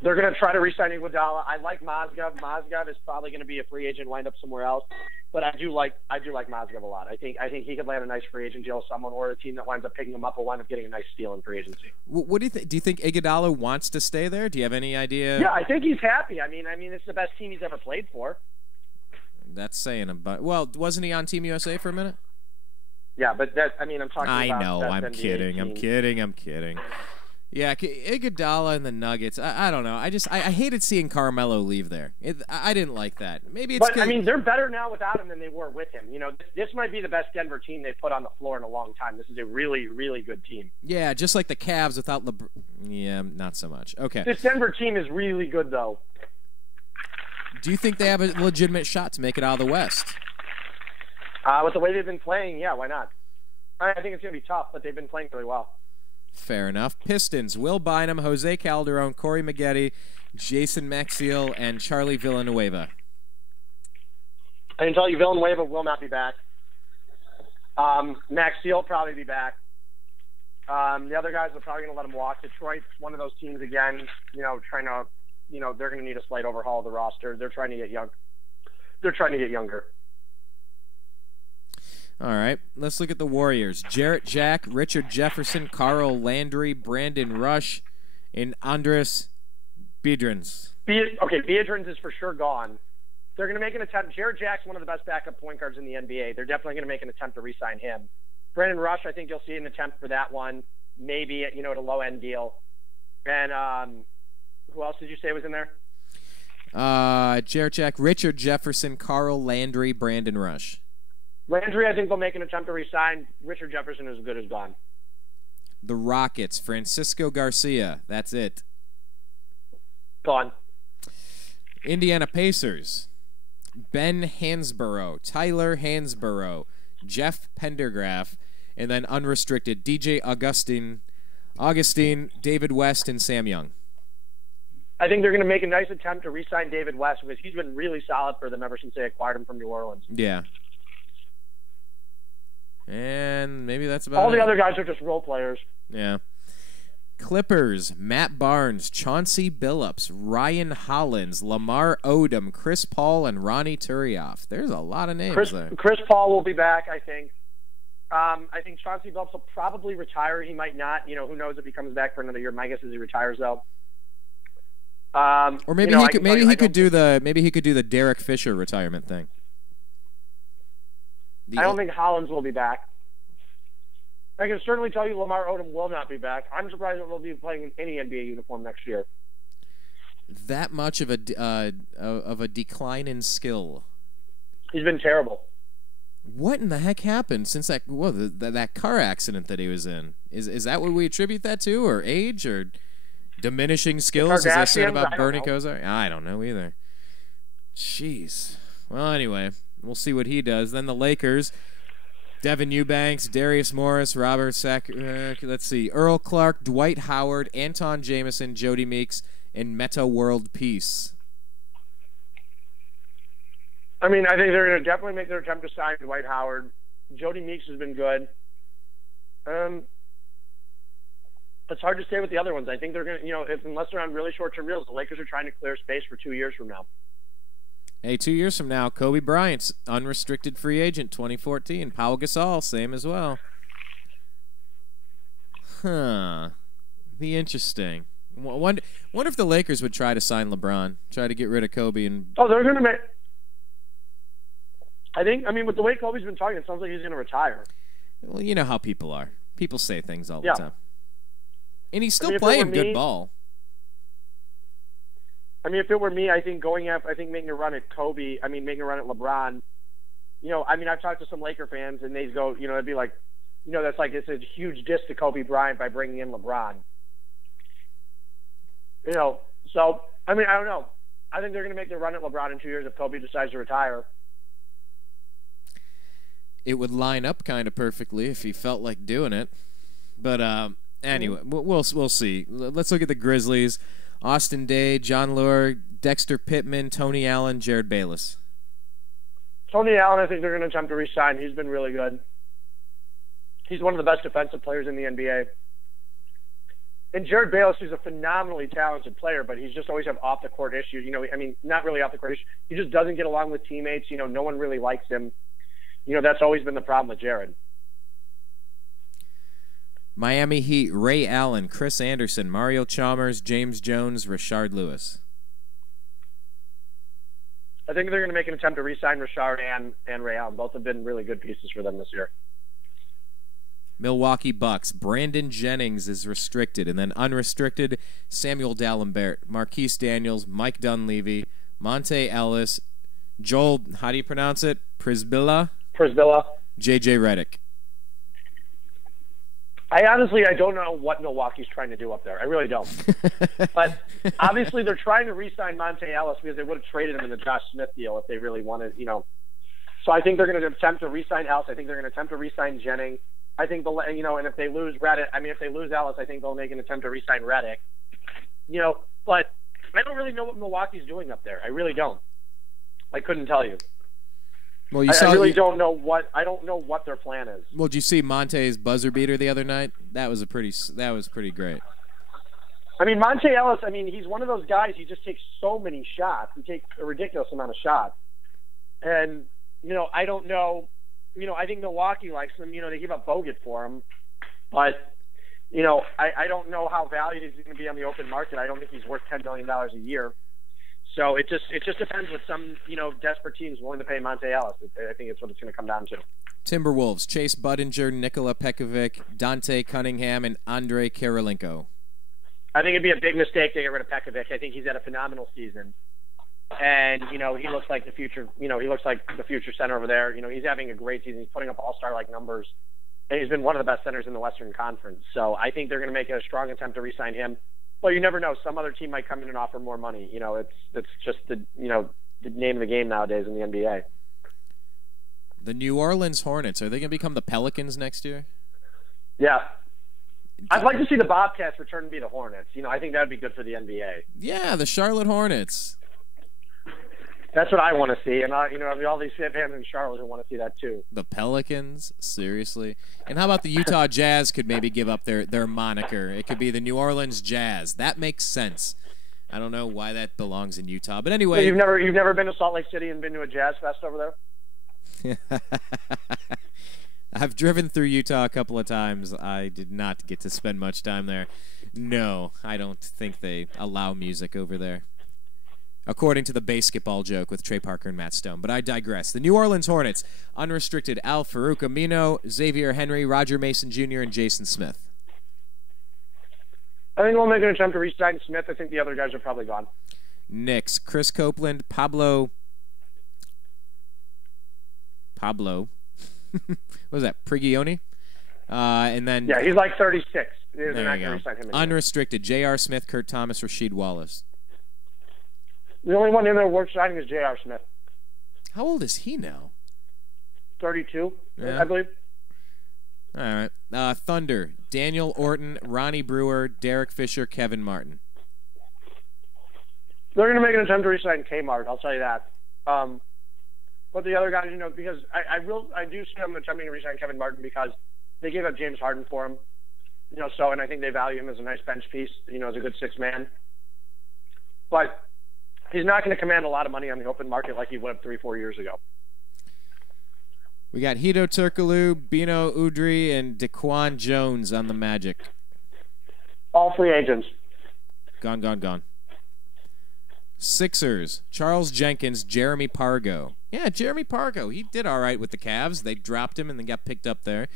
They're going to try to re-sign Iguodala. I like Mozgov. Mozgov is probably going to be a free agent, wind up somewhere else. But I do like Mozgov a lot. I think he could land a nice free agent deal with someone, or a team that winds up picking him up will wind up getting a nice steal in free agency. What do you think? Do you think Iguodala wants to stay there? Do you have any idea? Yeah, I think he's happy. I mean, it's the best team he's ever played for. That's saying about. Well, wasn't he on Team USA for a minute? Yeah, but I'm talking I about. know. best I'm NBA kidding. I'm team. kidding. I'm kidding. Yeah, Iguodala and the Nuggets. I don't know. I hated seeing Carmelo leave there. I didn't like that. Maybe it's. But they're better now without him than they were with him. This might be the best Denver team they've put on the floor in a long time. This is a really, really good team. Yeah, just like the Cavs without LeBron. Yeah, not so much. Okay. This Denver team is really good, though. Do you think they have a legitimate shot to make it out of the West? With the way they've been playing, yeah, why not? I think it's going to be tough, but they've been playing really well. Fair enough. Pistons, Will Bynum, Jose Calderon, Corey Maggette, Jason Maxiell, and Charlie Villanueva. I can tell you Villanueva will not be back. Maxiell will probably be back. The other guys are probably going to let him walk. Detroit's one of those teams again, trying to, they're going to need a slight overhaul of the roster. They're trying to get young. They're trying to get younger. All right, let's look at the Warriors. Jarrett Jack, Richard Jefferson, Carl Landry, Brandon Rush, and Andres Biedrins. Biedrins is for sure gone. They're going to make an attempt. Jarrett Jack's one of the best backup point guards in the NBA. They're definitely going to make an attempt to re-sign him. Brandon Rush, I think you'll see an attempt for that one, maybe at a low-end deal. And who else did you say was in there? Jarrett Jack, Richard Jefferson, Carl Landry, Brandon Rush. Landry, I think they'll make an attempt to re-sign. Richard Jefferson is as good as gone. The Rockets, Francisco Garcia. That's it. Gone. Indiana Pacers, Ben Hansborough, Tyler Hansborough, Jeff Pendergraph, and then unrestricted DJ Augustine, David West, and Sam Young. I think they're going to make a nice attempt to re-sign David West because he's been really solid for them ever since they acquired him from New Orleans. Yeah. And maybe that's about all the it. other guys are just role players. Yeah. Clippers, Matt Barnes, Chauncey Billups, Ryan Hollins, Lamar Odom, Chris Paul, and Ronnie Turioff. There's a lot of names there. Chris Paul will be back, I think. I think Chauncey Billups will probably retire. He might not. Who knows if he comes back for another year. My guess is he retires, though. Or maybe he could do the Derek Fisher retirement thing. I don't think Hollins will be back. I can certainly tell you Lamar Odom will not be back. I'm surprised that he'll be playing in any NBA uniform next year. That much of a decline in skill. He's been terrible. What in the heck happened since that car accident that he was in? Is that what we attribute that to, or age, or diminishing skills, as I said about Bernie Kosar? I don't know either. Jeez. Well, anyway, we'll see what he does. Then the Lakers, Devin Eubanks, Darius Morris, Robert let's see, Earl Clark, Dwight Howard, Anton Jameson, Jody Meeks, and Meta World Peace. I think they're going to definitely make their attempt to sign Dwight Howard. Jody Meeks has been good. It's hard to say with the other ones. I think they're going to, unless they're on really short-term deals, the Lakers are trying to clear space for 2 years from now. Hey, 2 years from now, Kobe Bryant's unrestricted free agent, 2014. Pau Gasol, same as well. Be interesting. Wonder if the Lakers would try to sign LeBron, try to get rid of Kobe. They're going to make... with the way Kobe's been talking, it sounds like he's going to retire. Well, you know how people are. People say things all the time. And he's still playing good ball. If it were me, I think making a run at Kobe, making a run at LeBron, I've talked to some Laker fans, and they go, it'd be like, that's like, it's a huge diss to Kobe Bryant by bringing in LeBron. So, I don't know. I think they're going to make their run at LeBron in 2 years if Kobe decides to retire. It would line up kind of perfectly if he felt like doing it. But anyway, we'll see. Let's look at the Grizzlies. Austin Day, John Lure, Dexter Pittman, Tony Allen, Jared Bayless. Tony Allen, I think they're going to attempt to re-sign. He's been really good. He's one of the best defensive players in the NBA. And Jared Bayless is a phenomenally talented player, but he's just always have off-the-court issues. Not really off-the-court issues. He just doesn't get along with teammates. No one really likes him. That's always been the problem with Jared. Miami Heat, Ray Allen, Chris Anderson, Mario Chalmers, James Jones, Rashard Lewis. I think they're going to make an attempt to re-sign Rashard and Ray Allen. Both have been really good pieces for them this year. Milwaukee Bucks. Brandon Jennings is restricted. And then unrestricted, Samuel Dalembert, Marquise Daniels, Mike Dunleavy, Monte Ellis, Joel, how do you pronounce it? Prisbilla, J.J. Redick. I don't know what Milwaukee's trying to do up there. I really don't. But obviously they're trying to re-sign Monte Ellis because they would have traded him in the Josh Smith deal if they really wanted, So I think they're going to attempt to re-sign Ellis. I think they're going to attempt to re-sign Jennings. I think and if they lose if they lose Ellis, I think they'll make an attempt to re-sign Redick. But I don't really know what Milwaukee's doing up there. I really don't. I couldn't tell you. Well, I don't know what their plan is. Well, did you see Monte's buzzer beater the other night? That was pretty great. I mean, Monte Ellis. I mean, he's one of those guys. He just takes so many shots. He takes a ridiculous amount of shots, and I don't know. I think Milwaukee likes him. They give up Bogut for him, but I don't know how valued he's going to be on the open market. I don't think he's worth $10 million a year. So it just depends what some desperate teams willing to pay Monte Ellis. I think it's what it's going to come down to. Timberwolves: Chase Budinger, Nikola Pekovic, Dante Cunningham, and Andre Karolinko. I think it'd be a big mistake to get rid of Pekovic. I think he's had a phenomenal season, and he looks like the future. He looks like the future center over there. He's having a great season. He's putting up all-star like numbers, and he's been one of the best centers in the Western Conference. So I think they're going to make a strong attempt to re-sign him. Well, you never know. Some other team might come in and offer more money. It's just the name of the game nowadays in the NBA. The New Orleans Hornets, are they going to become the Pelicans next year? Yeah. I'd like to see the Bobcats return to be the Hornets. I think that would be good for the NBA. Yeah, the Charlotte Hornets. That's what I want to see, and all these fans in Charlotte who want to see that too. The Pelicans, seriously. And how about the Utah Jazz could maybe give up their moniker? It could be the New Orleans Jazz. That makes sense. I don't know why that belongs in Utah, but anyway. So you've never been to Salt Lake City and been to a Jazz Fest over there? I've driven through Utah a couple of times. I did not get to spend much time there. No, I don't think they allow music over there, according to the basketball joke with Trey Parker and Matt Stone. But I digress. The New Orleans Hornets, unrestricted: Al Farouk Amino, Xavier Henry, Roger Mason Jr., and Jason Smith. I think we'll make an attempt to re-sign Smith. I think the other guys are probably gone. Knicks: Chris Copeland, Pablo. What was that? Prigioni? And then... Yeah, he's like 36. There you go. Unrestricted: J.R. Smith, Kurt Thomas, Rasheed Wallace. The only one in there worth signing is J.R. Smith. How old is he now? 32, yeah. I believe. All right. Thunder: Daniel Orton, Ronnie Brewer, Derek Fisher, Kevin Martin. They're going to make an attempt to re-sign Kmart, I'll tell you that. But the other guys, because I do see them attempting to re-sign Kevin Martin because they gave up James Harden for him. And I think they value him as a nice bench piece, as a good sixth man. But he's not going to command a lot of money on the open market like he would have 3-4 years ago. We got Hito Turkoglu, Bino Udrih, and Daquan Jones on the Magic. All free agents. Gone. Sixers: Charles Jenkins, Jeremy Pargo. Yeah, Jeremy Pargo. He did all right with the Cavs. They dropped him and then got picked up there.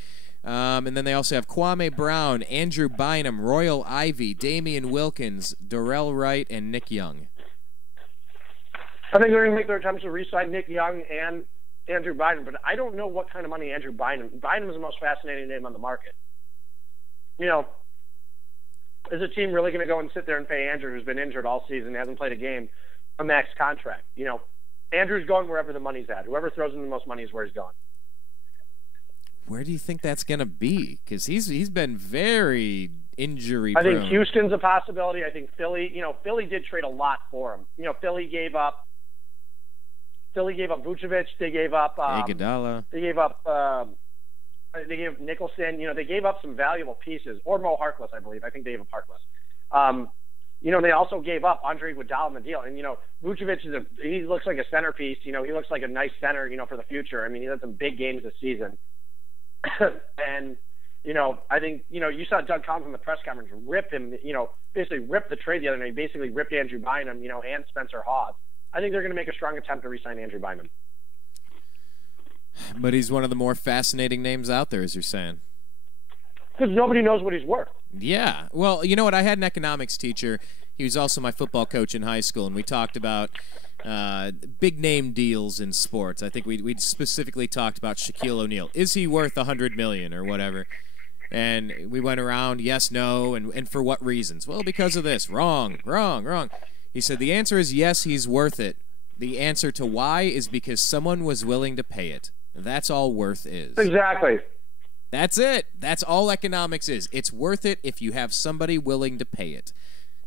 And then they also have Kwame Brown, Andrew Bynum, Royal Ivey, Damian Wilkins, Darrell Wright, and Nick Young. I think they're going to make their attempts to re-sign Nick Young and Andrew Bynum, but I don't know what kind of money Andrew Bynum. Bynum is the most fascinating name on the market. Is a team really going to go and sit there and pay Andrew, who's been injured all season, hasn't played a game, a max contract? Andrew's going wherever the money's at. Whoever throws in the most money is where he's going. Where do you think that's going to be? Because he's been very injury prone. I think Houston's a possibility. I think Philly. Philly did trade a lot for him. Philly gave up Vucevic. They gave up Iguodala. They gave Nicholson. They gave up some valuable pieces. Or Mo Harkless, I believe. I think they gave up Harkless. They also gave up Andre Iguodala in the deal. And Vucevic he looks like a centerpiece. He looks like a nice center. For the future. I mean, he had some big games this season. And I think you saw Doug Collins in the press conference rip him. Basically rip the trade the other night. Basically ripped Andrew Bynum. And Spencer Hawes. I think they're going to make a strong attempt to re-sign Andrew Bynum. But he's one of the more fascinating names out there, as you're saying. Because nobody knows what he's worth. Yeah. Well, you know what? I had an economics teacher. He was also my football coach in high school, and we talked about big name deals in sports. I think we specifically talked about Shaquille O'Neal. Is he worth $100 million or whatever? And we went around, yes, no, and for what reasons? Well, because of this. Wrong. He said the answer is yes, he's worth it. The answer to why is because someone was willing to pay it. That's all worth is. Exactly. That's it. That's all economics is. It's worth it if you have somebody willing to pay it.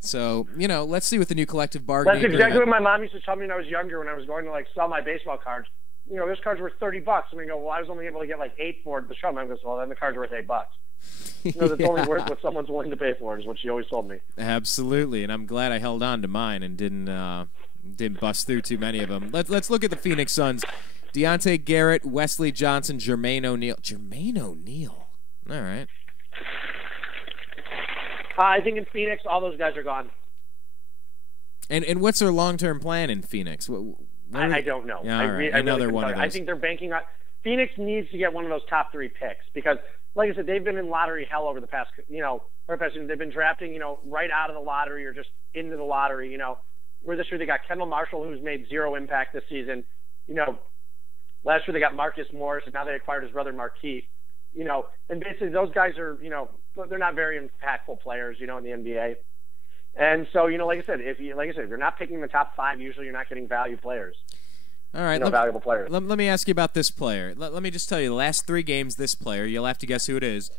So, let's see what the new collective bargaining That's exactly what my mom used to tell me when I was younger, when I was going to, sell my baseball cards. This card's worth $30. And we go, well, I was only able to get, 8 for it at the show. And I go, well, then the card's worth $8. That's only worth what someone's willing to pay for it, is what she always told me. Absolutely. And I'm glad I held on to mine and didn't bust through too many of them. Let's look at the Phoenix Suns. Deontay Garrett, Wesley Johnson, Jermaine O'Neal. Jermaine O'Neal. All right. I think in Phoenix, all those guys are gone. And what's their long-term plan in Phoenix? I don't know. Yeah, another one of those. I think they're banking on – Phoenix needs to get one of those top 3 picks because, like I said, they've been in lottery hell over the past – they've been drafting, right out of the lottery or just into the lottery, Where this year they got Kendall Marshall, who's made 0 impact this season. Last year they got Marcus Morris, and now they acquired his brother Marquise. And basically those guys are, they're not very impactful players, in the NBA. And so, like I said, if you're not picking the top 5, usually you're not getting value players. All right, valuable players. Let me ask you about this player. Let me just tell you, the last 3 games, this player, you'll have to guess who it is.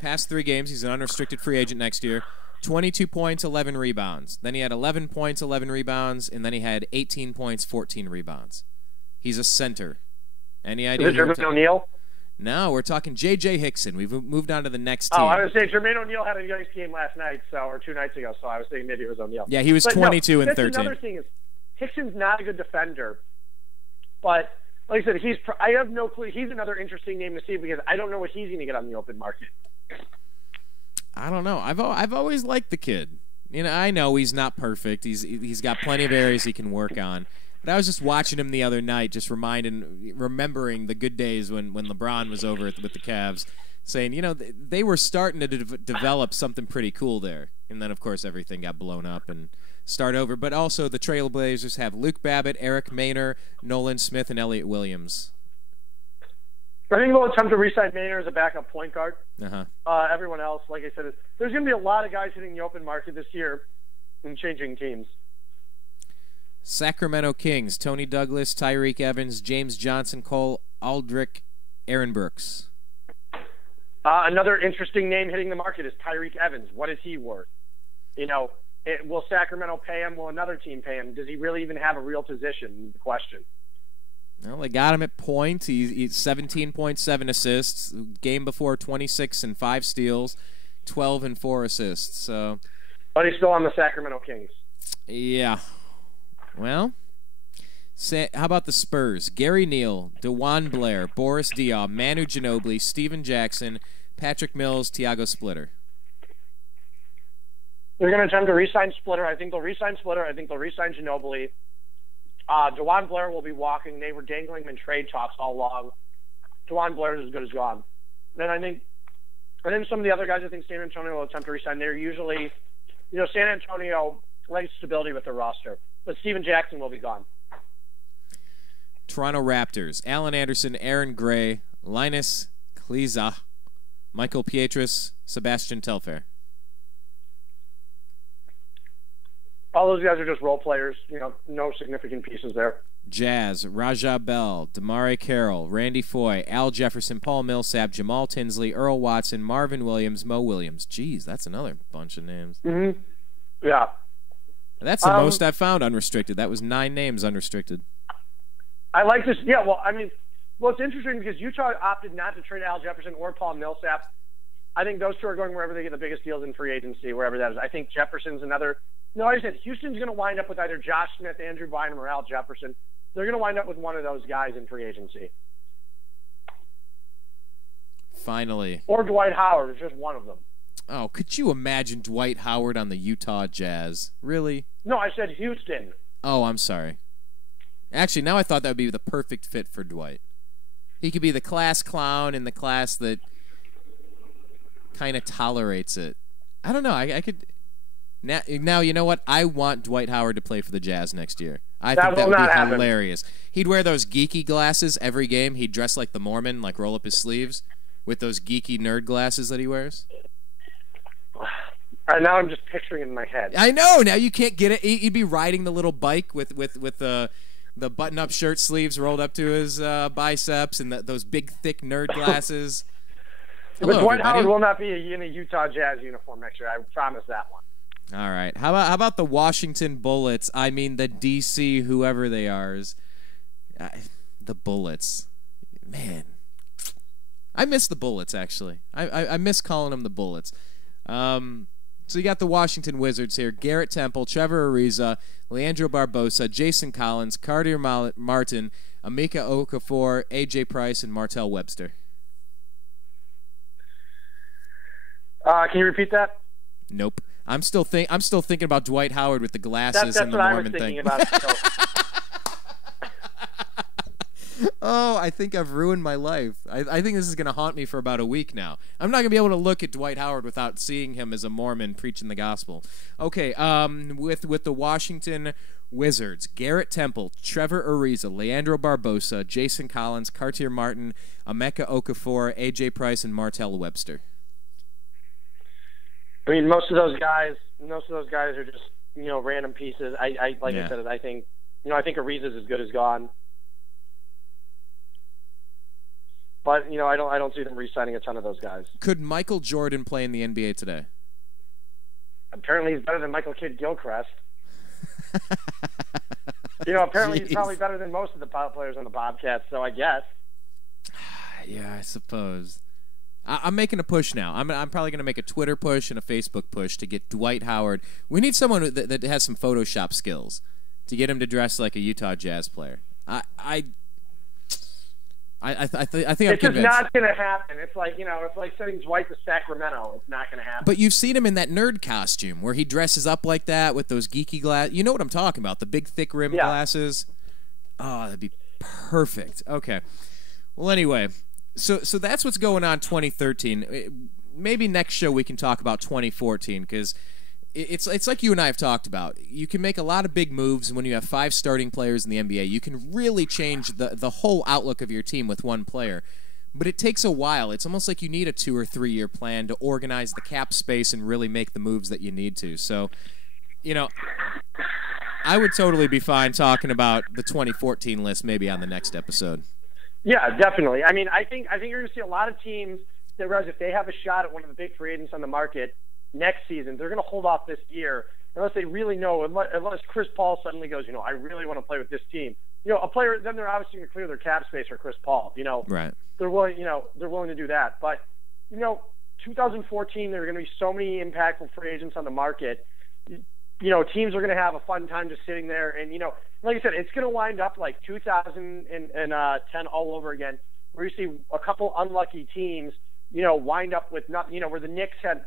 Past 3 games, he's an unrestricted free agent next year. 22 points, 11 rebounds. Then he had 11 points, 11 rebounds, and then he had 18 points, 14 rebounds. He's a center. Any idea? Is it Jermaine O'Neal? No, we're talking J.J. Hickson. We've moved on to the next team. Oh, I was saying Jermaine O'Neal had a nice game last night, or 2 nights ago, so I was thinking maybe it was O'Neal. Yeah, he was 22 and 13. Another thing is, Hickson's not a good defender, but like I said, I have no clue. He's another interesting name to see because I don't know what he's going to get on the open market. I don't know. I've always liked the kid. I know he's not perfect. He's got plenty of areas he can work on. But I was just watching him the other night, just remembering the good days when LeBron was over with the Cavs, saying, they were starting to develop something pretty cool there. And then, of course, everything got blown up and start over. But also the Trailblazers have Luke Babbitt, Eric Maynor, Nolan Smith, and Elliott Williams. I think they'll attempt to re-sign Maynor as a backup point guard. Uh-huh. Everyone else, like I said, there's going to be a lot of guys hitting the open market this year and changing teams. Sacramento Kings, Tony Douglas, Tyreek Evans, James Johnson, Cole Aldrich, Aaron Brooks. Another interesting name hitting the market is Tyreek Evans. What is he worth? Will Sacramento pay him? Will another team pay him? Does he really even have a real position? The question. Well, they got him at point. He's 17.7 assists. Game before, 26 and 5 steals, 12 and 4 assists. So, but he's still on the Sacramento Kings. Yeah. Well, how about the Spurs? Gary Neal, DeJuan Blair, Boris Diaw, Manu Ginobili, Steven Jackson, Patrick Mills, Tiago Splitter. They're going to attempt to re-sign Splitter. I think they'll re-sign Splitter. I think they'll re-sign Ginobili. DeJuan Blair will be walking. They were dangling him in trade talks all along. DeJuan Blair is as good as gone. Then I think some of the other guys, I think San Antonio will attempt to re-sign. They're usually, San Antonio likes stability with their roster. But Steven Jackson will be gone. Toronto Raptors, Allen Anderson, Aaron Gray, Linus Kliza, Michael Pietrus, Sebastian Telfair. All those guys are just role players, no significant pieces there. Jazz, Raja Bell, Damari Carroll, Randy Foye, Al Jefferson, Paul Millsap, Jamal Tinsley, Earl Watson, Marvin Williams, Mo Williams. Jeez, that's another bunch of names. Mm-hmm. Yeah. That's the most I've found unrestricted. That was 9 names unrestricted. I like this. Yeah, it's interesting because Utah opted not to trade Al Jefferson or Paul Millsap. I think those two are going wherever they get the biggest deals in free agency, wherever that is. I think Jefferson's another. No, like I said, Houston's going to wind up with either Josh Smith, Andrew Bynum, or Al Jefferson. They're going to wind up with one of those guys in free agency. Finally. Or Dwight Howard is just one of them. Oh, could you imagine Dwight Howard on the Utah Jazz? Really? No, I said Houston. Oh, I'm sorry. Actually, now I thought that would be the perfect fit for Dwight. He could be the class clown in the class that kind of tolerates it. I don't know. I could now. You know what? I want Dwight Howard to play for the Jazz next year. I think that would be hilarious. He'd wear those geeky glasses every game. He'd dress like the Mormon, like roll up his sleeves with those geeky nerd glasses that he wears. Now I'm just picturing it in my head. I know. Now you can't get it. He'd be riding the little bike with the button-up shirt sleeves rolled up to his biceps and those big, thick nerd glasses. Hello, but Dwight everybody. Howard will not be in a Utah Jazz uniform next year. I promise that one. All right. How about the Washington Bullets? I mean the DC, whoever they are. The Bullets. Man. I miss the Bullets, actually. I miss calling them the Bullets. So you got the Washington Wizards here. Garrett Temple, Trevor Ariza, Leandro Barbosa, Jason Collins, Cartier Martin, Emeka Okafor, A.J. Price, and Martell Webster. Can you repeat that? Nope. I'm still thinking about Dwight Howard with the glasses and the Mormon thing. That's what I was thinking about. Oh, I think I've ruined my life. I think this is going to haunt me for about a week now. I'm not going to be able to look at Dwight Howard without seeing him as a Mormon preaching the gospel. Okay, with the Washington Wizards, Garrett Temple, Trevor Ariza, Leandro Barbosa, Jason Collins, Cartier Martin, Emeka Okafor, A.J. Price, and Martell Webster. I mean, most of those guys are just random pieces. I said, I think Ariza's as good as gone. But I don't see them re-signing a ton of those guys. Could Michael Jordan play in the NBA today? Apparently, he's better than Michael Kidd-Gilchrist. Apparently he's probably better than most of the players on the Bobcats. So I guess. Yeah, I suppose. I'm making a push now. I'm probably going to make a Twitter push and a Facebook push to get Dwight Howard. We need someone that has some Photoshop skills to get him to dress like a Utah Jazz player. I think I'm convinced. It's just not going to happen. It's like sending Dwight to Sacramento. It's not going to happen. But you've seen him in that nerd costume where he dresses up like that with those geeky glasses. You know what I'm talking about? The big, thick rim glasses. Oh, that'd be perfect. Okay. Well, anyway, so that's what's going on 2013. Maybe next show we can talk about 2014 because it's like you and I have talked about. You can make a lot of big moves when you have 5 starting players in the NBA. You can really change the whole outlook of your team with one player. But it takes a while. It's almost like you need a 2 or 3 year plan to organize the cap space and really make the moves that you need to. So, I would totally be fine talking about the 2014 list maybe on the next episode. Yeah, definitely. I mean, I think you're going to see a lot of teams that realize if they have a shot at one of the big free agents on the market next season, they're going to hold off this year unless they really know, unless Chris Paul suddenly goes, I really want to play with this team. A player, then they're obviously going to clear their cap space for Chris Paul. Right. They're willing to do that. But, 2014, there are going to be so many impactful free agents on the market. Teams are going to have a fun time just sitting there. And, like I said, it's going to wind up like 2010 all over again, where you see a couple unlucky teams wind up with nothing, where the Knicks had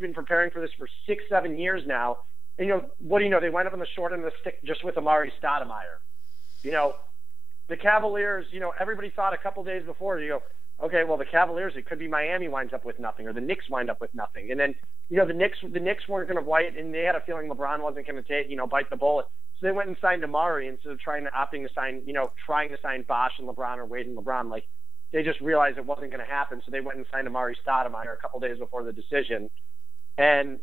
been preparing for this for 6-7 years now. And, what do you know? They wind up on the short end of the stick just with Amari Stoudemire. The Cavaliers, everybody thought a couple days before, okay, well, the Cavaliers, it could be Miami winds up with nothing or the Knicks wind up with nothing. And then, the Knicks weren't going to bite, and they had a feeling LeBron wasn't going to bite the bullet. So they went and signed Amari instead of trying to sign Bosh and LeBron or Wade and LeBron. Like, they just realized it wasn't going to happen, so they went and signed Amari Stoudemire a couple days before the decision. And,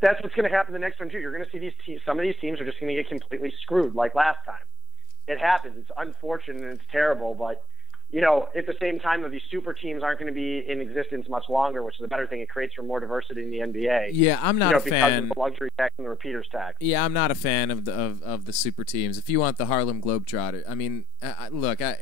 that's what's going to happen the next time, too. You're going to see these teams, some of these teams are just going to get completely screwed like last time. It happens. It's unfortunate and it's terrible, but, at the same time, these super teams aren't going to be in existence much longer, which is a better thing. It creates for more diversity in the NBA. Yeah, I'm not a fan. Because of the luxury tax and the repeaters tax. Yeah, I'm not a fan of the super teams. If you want the Harlem Globetrotter, I mean, look, I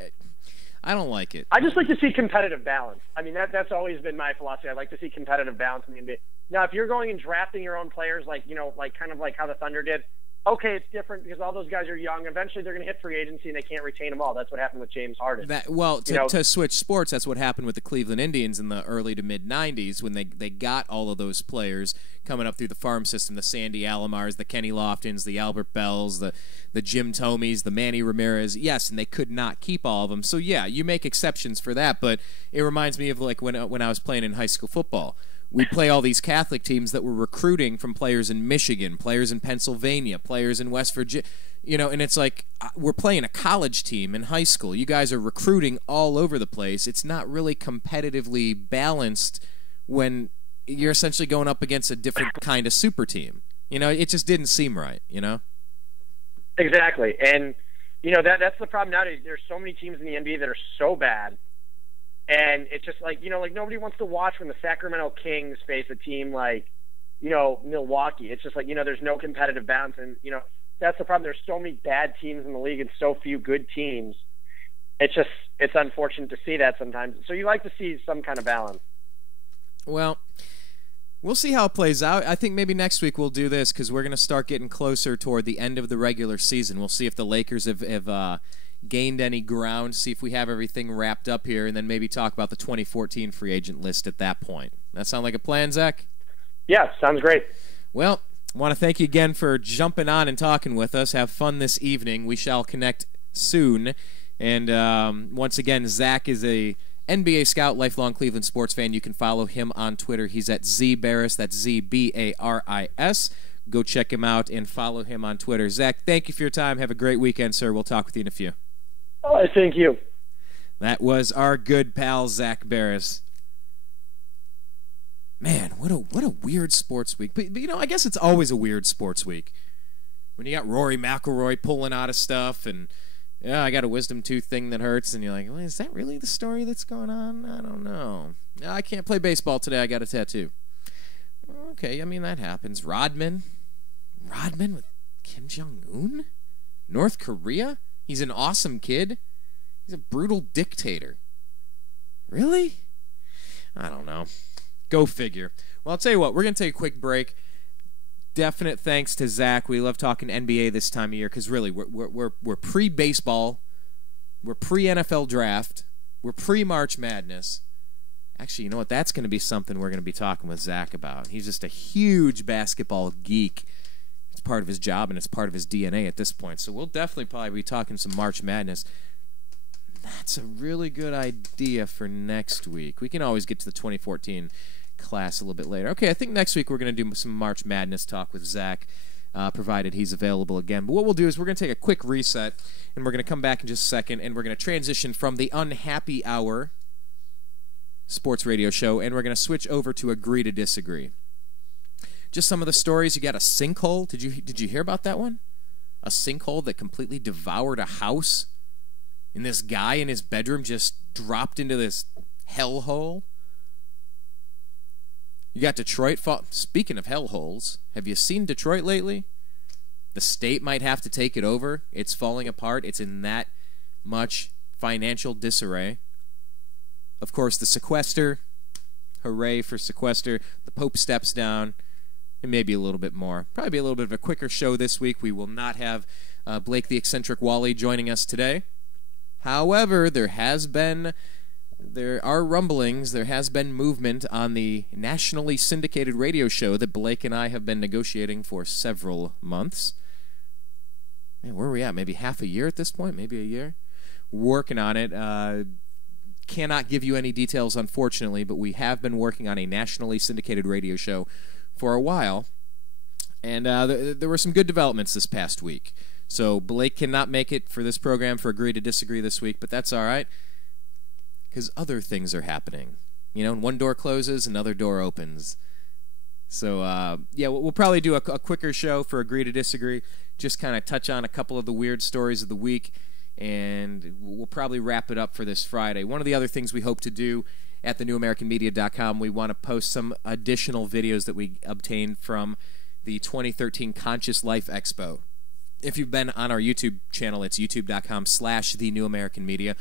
don't like it. I just like to see competitive balance. I mean, that's always been my philosophy. I like to see competitive balance in the NBA. Now, if you're going and drafting your own players, like kind of like how the Thunder did, okay, it's different because all those guys are young. Eventually, they're going to hit free agency, and they can't retain them all. That's what happened with James Harden. To switch sports, that's what happened with the Cleveland Indians in the early to mid-'90s when they got all of those players coming up through the farm system, the Sandy Alomars, the Kenny Loftons, the Albert Bells, the Jim Thomes, the Manny Ramirez. Yes, and they could not keep all of them. So, yeah, you make exceptions for that, but it reminds me of like when I was playing in high school football. We'd play all these Catholic teams that were recruiting from players in Michigan, players in Pennsylvania, players in West Virginia, and it's like we're playing a college team in high school. You guys are recruiting all over the place. It's not really competitively balanced when you're essentially going up against a different kind of super team. It just didn't seem right, Exactly. And, that's the problem nowadays. There's so many teams in the NBA that are so bad. And it's just like, nobody wants to watch when the Sacramento Kings face a team like, Milwaukee. It's just like, there's no competitive balance. And, that's the problem. There's so many bad teams in the league and so few good teams. It's unfortunate to see that sometimes. So you like to see some kind of balance. Well, we'll see how it plays out. I think maybe next week we'll do this because we're going to start getting closer toward the end of the regular season. We'll see if the Lakers have gained any ground, see if we have everything wrapped up here, and then maybe talk about the 2014 free agent list at that point. That sound like a plan, Zach? Yeah, sounds great. Well, I want to thank you again for jumping on and talking with us. Have fun this evening. We shall connect soon. And once again, Zach is a NBA scout, lifelong Cleveland sports fan. You can follow him on Twitter. He's at Baris. That's ZBARIS. Go check him out and follow him on Twitter. Zach, thank you for your time. Have a great weekend, sir. We'll talk with you in a few. Oh, thank you. That was our good pal, Zak Baris. Man, what a weird sports week. But I guess it's always a weird sports week. When you got Rory McIlroy pulling out of stuff and, I got a wisdom tooth thing that hurts, and you're like, well, is that really the story that's going on? I don't know. I can't play baseball today. I got a tattoo. Okay, that happens. Rodman with Kim Jong-un? North Korea? He's an awesome kid. He's a brutal dictator. Really? I don't know. Go figure. Well, I'll tell you what. We're going to take a quick break. Definite thanks to Zach. We love talking NBA this time of year because really we're pre-baseball. We're pre-NFL draft. We're pre-March Madness. Actually, you know what? That's going to be something we're going to be talking with Zach about. He's just a huge basketball geek. It's part of his job, and it's part of his DNA at this point. So we'll definitely probably be talking some March Madness. That's a really good idea for next week. We can always get to the 2014 class a little bit later. Okay, I think next week we're going to do some March Madness talk with Zach, provided he's available again. But what we'll do is we're going to take a quick reset, and we're going to come back in just a second, and we're going to transition from the Unhappy Hour sports radio show, and we're going to switch over to Agree to Disagree. Just some of the stories. You got a sinkhole. Did you hear about that one? A sinkhole that completely devoured a house, and this guy in his bedroom just dropped into this hellhole. You got Detroit. Speaking of hellholes, have you seen Detroit lately? The state might have to take it over. It's falling apart. It's in that much financial disarray. Of course, the sequester. Hooray for sequester. The Pope steps down. And maybe a little bit more. Probably be a little bit of a quicker show this week. We will not have Blake the Eccentric Wally joining us today. However, there are rumblings, there has been movement on the nationally syndicated radio show that Blake and I have been negotiating for several months. Man, where are we at? Maybe half a year at this point? Maybe a year? Working on it. Cannot give you any details, unfortunately, but we have been working on a nationally syndicated radio show for a while. And there were some good developments this past week. So Blake cannot make it for this program for Agree to Disagree this week, but that's all right. Because other things are happening. When one door closes, another door opens. So, we'll probably do a quicker show for Agree to Disagree. Just kind of touch on a couple of the weird stories of the week. And we'll probably wrap it up for this Friday. One of the other things we hope to do at thenewamericanmedia.com, we want to post some additional videos that we obtained from the 2013 Conscious Life Expo. If you've been on our YouTube channel, it's youtube.com/thenewamericanmedia.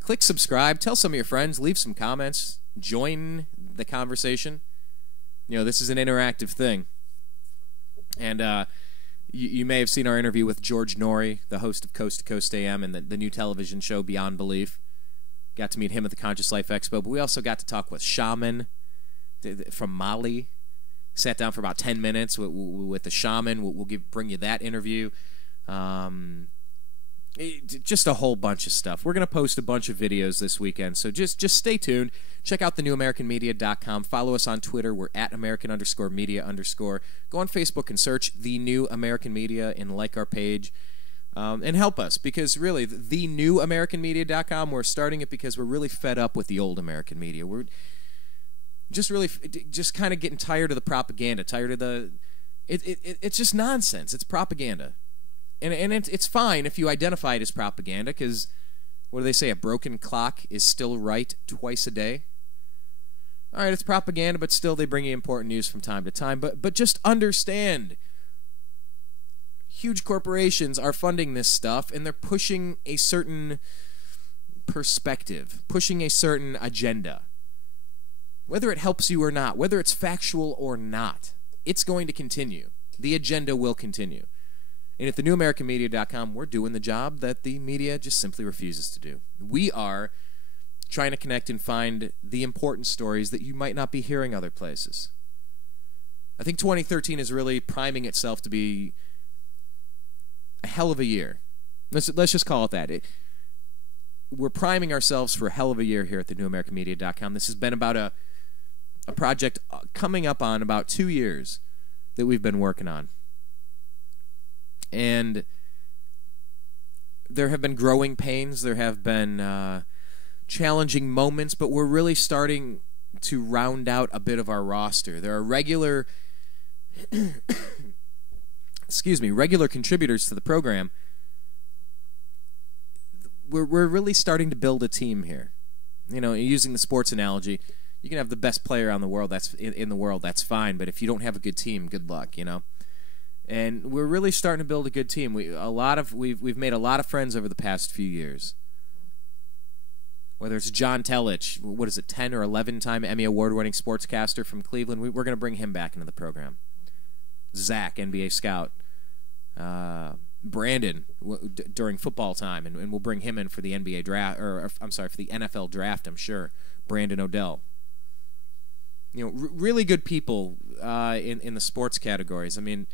Click subscribe, tell some of your friends, leave some comments, join the conversation. This is an interactive thing. And You may have seen our interview with George Norrie, the host of Coast to Coast AM and the new television show Beyond Belief. Got to meet him at the Conscious Life Expo, but we also got to talk with shaman from Mali. Sat down for about 10 minutes with the shaman. We'll bring you that interview. Just a whole bunch of stuff. We're going to post a bunch of videos this weekend, so just stay tuned. Check out thenewamericanmedia.com. Follow us on Twitter. We're at American_media_. Go on Facebook and search The New American Media and like our page. And help us, because really, thenewamericanmedia.com, we're starting it because we're really fed up with the old American media. We're just kind of getting tired of the propaganda, tired of the... It's just nonsense. It's propaganda. And it's fine if you identify it as propaganda, because, what do they say, a broken clock is still right twice a day? All right, it's propaganda, but still they bring you important news from time to time. But just understand, huge corporations are funding this stuff, and they're pushing a certain perspective, pushing a certain agenda. Whether it helps you or not, whether it's factual or not, it's going to continue. The agenda will continue. And at thenewamericanmedia.com, we're doing the job that the media just simply refuses to do. We are trying to connect and find the important stories that you might not be hearing other places. I think 2013 is really priming itself to be a hell of a year. Let's just call it that. We're priming ourselves for a hell of a year here at thenewamericanmedia.com. This has been about a project coming up on about 2 years that we've been working on. And there have been growing pains. There have been challenging moments, but we're really starting to round out a bit of our roster. There are regular regular contributors to the program. We're really starting to build a team here. You know, using the sports analogy, you can have the best player in the world, that's fine, but if you don't have a good team, good luck, you know. And we're really starting to build a good team. We've made a lot of friends over the past few years. Whether it's John Telich, 10 or 11-time Emmy Award-winning sportscaster from Cleveland, we're going to bring him back into the program. Zak, NBA scout. Brandon, during football time, and we'll bring him in for the NBA draft, for the NFL draft, I'm sure. Brandon Odell. You know, really good people in the sports categories. I mean,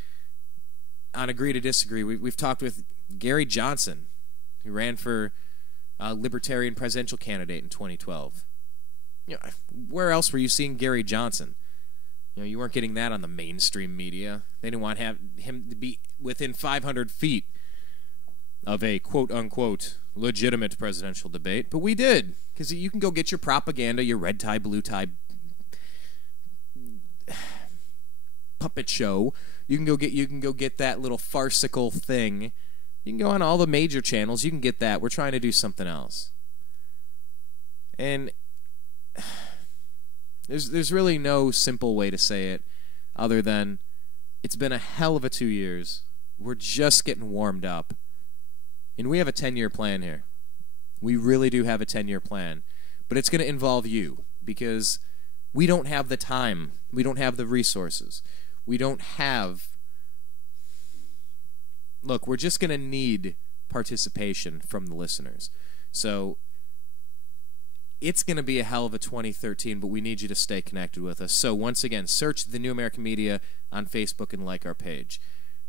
on Agree to Disagree, we've talked with Gary Johnson, who ran for Libertarian presidential candidate in 2012. You know, where else were you seeing Gary Johnson? You know, you weren't getting that on the mainstream media. They didn't want to have him to be within 500 feet of a quote-unquote legitimate presidential debate, but we did, because you can go get your propaganda, your red tie, blue tie puppet show. You can go get that little farcical thing. You can go on all the major channels. You can get that. We're trying to do something else. And there's really no simple way to say it other than it's been a hell of a 2 years. We're just getting warmed up. And we have a 10-year plan here. We really do have a 10-year plan. But it's going to involve you, because we don't have the time. We don't have the resources. We don't have... Look, we're just going to need participation from the listeners. So it's going to be a hell of a 2013, but we need you to stay connected with us. So once again, search The New American Media on Facebook and like our page.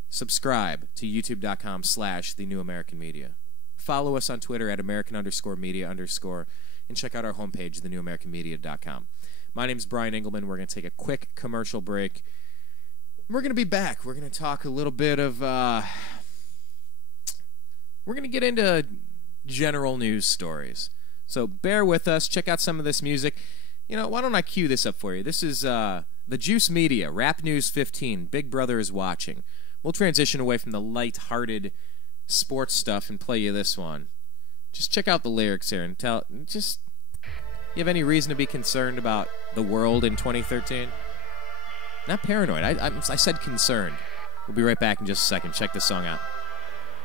Subscribe to youtube.com/The New American Media. Follow us on Twitter at American_media_, and check out our homepage, thenewamericanmedia.com. My name's Brian Engelman. We're going to take a quick commercial break. We're going to be back. We're going to talk a little bit of... we're going to get into general news stories. So bear with us. Check out some of this music. You know, why don't I cue this up for you? This is the Juice Media, Rap News 15, Big Brother is Watching. We'll transition away from the light-hearted sports stuff and play you this one. Just check out the lyrics here and you have any reason to be concerned about the world in 2013? Not paranoid. I said concerned. We'll be right back in just a second. Check this song out.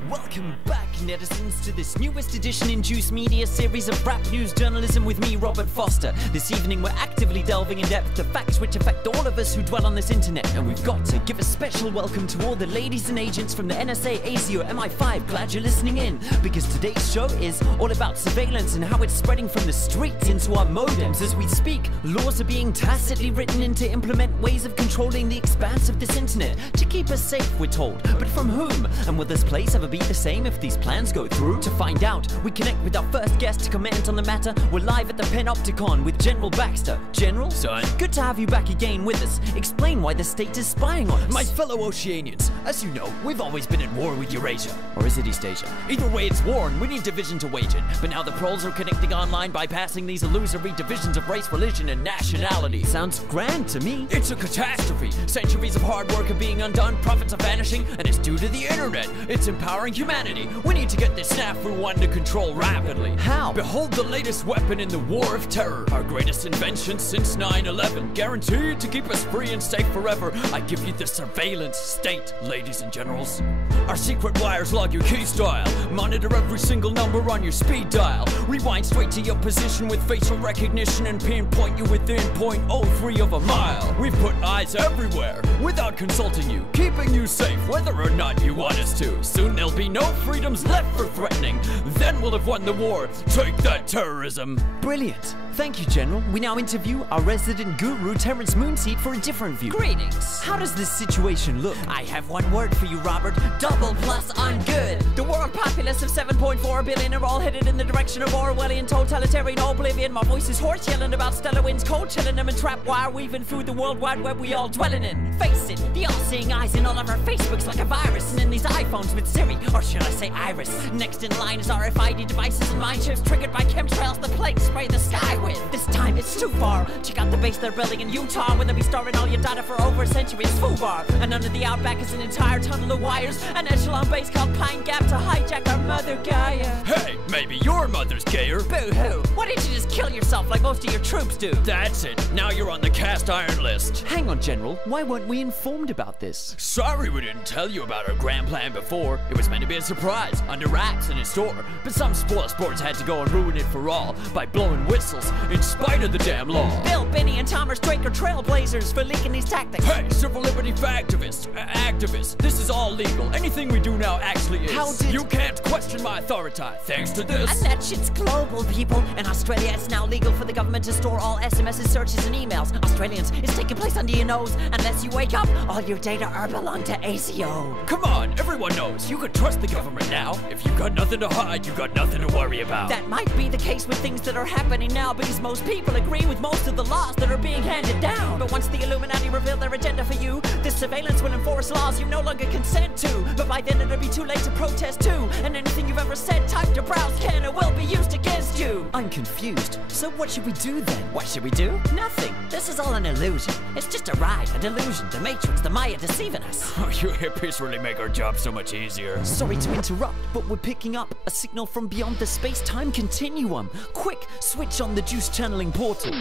Welcome back, netizens, to this newest edition in Juice Media series of rap news journalism with me, Robert Foster. This evening we're actively delving in depth to facts which affect all of us who dwell on this internet, and we've got to give a special welcome to all the ladies and agents from the NSA, ASIO, MI5. Glad you're listening in, because today's show is all about surveillance and how it's spreading from the streets into our modems. As we speak, laws are being tacitly written in to implement ways of controlling the expanse of this internet to keep us safe, we're told. But from whom? And will this place ever be the same if these plans go through? To find out, we connect with our first guest to comment on the matter. We're live at the Panopticon with General Baxter. General? Son? Good to have you back again with us. Explain why the state is spying on us. My fellow Oceanians, as you know, we've always been at war with Eurasia. Or is it East Asia? Either way, it's war and we need division to wage it. But now the proles are connecting online, bypassing these illusory divisions of race, religion, and nationality. Sounds grand to me. It's a catastrophe. Centuries of hard work are being undone, profits are vanishing, and it's due to the internet. It's empowering humanity. We need to get this snafu under control rapidly. How? Behold the latest weapon in the war of terror. Our greatest invention since 9/11. Guaranteed to keep us free and safe forever. I give you the surveillance state, ladies and generals. Our secret wires log your key style. Monitor every single number on your speed dial. Rewind straight to your position with facial recognition and pinpoint you within 0.03 of a mile. We've put eyes everywhere without consulting you, keeping you safe whether or not you want us to. Soon there'll be no freedoms left for threatening. Then we'll have won the war. Take that, terrorism. Brilliant. Thank you, General. We now interview our resident guru, Terrence Moonseed, for a different view. Greetings. How does this situation look? I have one word for you, Robert. Double plus on good. The world populace of 7.4 billion are all headed in the direction of Orwellian totalitarian oblivion. My voice is horse yelling about stellar winds, cold chilling them and trap wire weaving through the world wide web we all dwelling in. Face it, the all-seeing eyes in all of our Facebooks like a virus, and in these iPhones with Siri, or should I say Iris. Next in line is RFID devices and mind chips triggered by chemtrails the plague spray the sky with. This time it's too far. Check out the base they're building in Utah, where they'll be storing all your data for over a century. It's FUBAR. And under the outback is an entire tunnel of wires, an echelon base called Pine Gap to hijack our mother Gaia. Hey, maybe your mother's gayer. Boo-hoo. Why didn't you just kill yourself like most of your troops do? That's it. Now you're on the cast iron list. Hang on, General. Why weren't we informed about this? Sorry we didn't tell you about our grand plan before. It was meant to be a surprise, under wraps and in store. But some spoil sports had to go and ruin it for all by blowing whistles in spite of the damn law. Bill, Benny, and Thomas Drake are trailblazers for leaking these tactics. Hey, civil liberty activists, this is all legal. Anything we do now actually is. How did... You can't question my authority thanks to this. And that shit's global, people. In Australia, it's now legal for the government to store all SMSs, searches, and emails. Australians, it's taking place under your nose. Unless you wake up, all your data are belong to ASIO. Come on, everyone knows. You can trust the government now. If you've got nothing to hide, you've got nothing to worry about. That might be the case with things that are happening now, because most people agree with most of the laws that are being handed down. But once the Illuminati reveal their agenda for you, this surveillance will enforce laws you no longer consent to. But by then it'll be too late to protest too, and anything you've ever said, typed, or browsed can or will be used against you. I'm confused. So what should we do then? What should we do? Nothing. This is all an illusion. It's just a ride, a delusion, the Matrix, the Maya deceiving us. Oh, you hippies really make our job so much easier. Sorry to interrupt, but we're picking up a signal from beyond the space-time continuum. Quick, switch on the Juice channeling portal.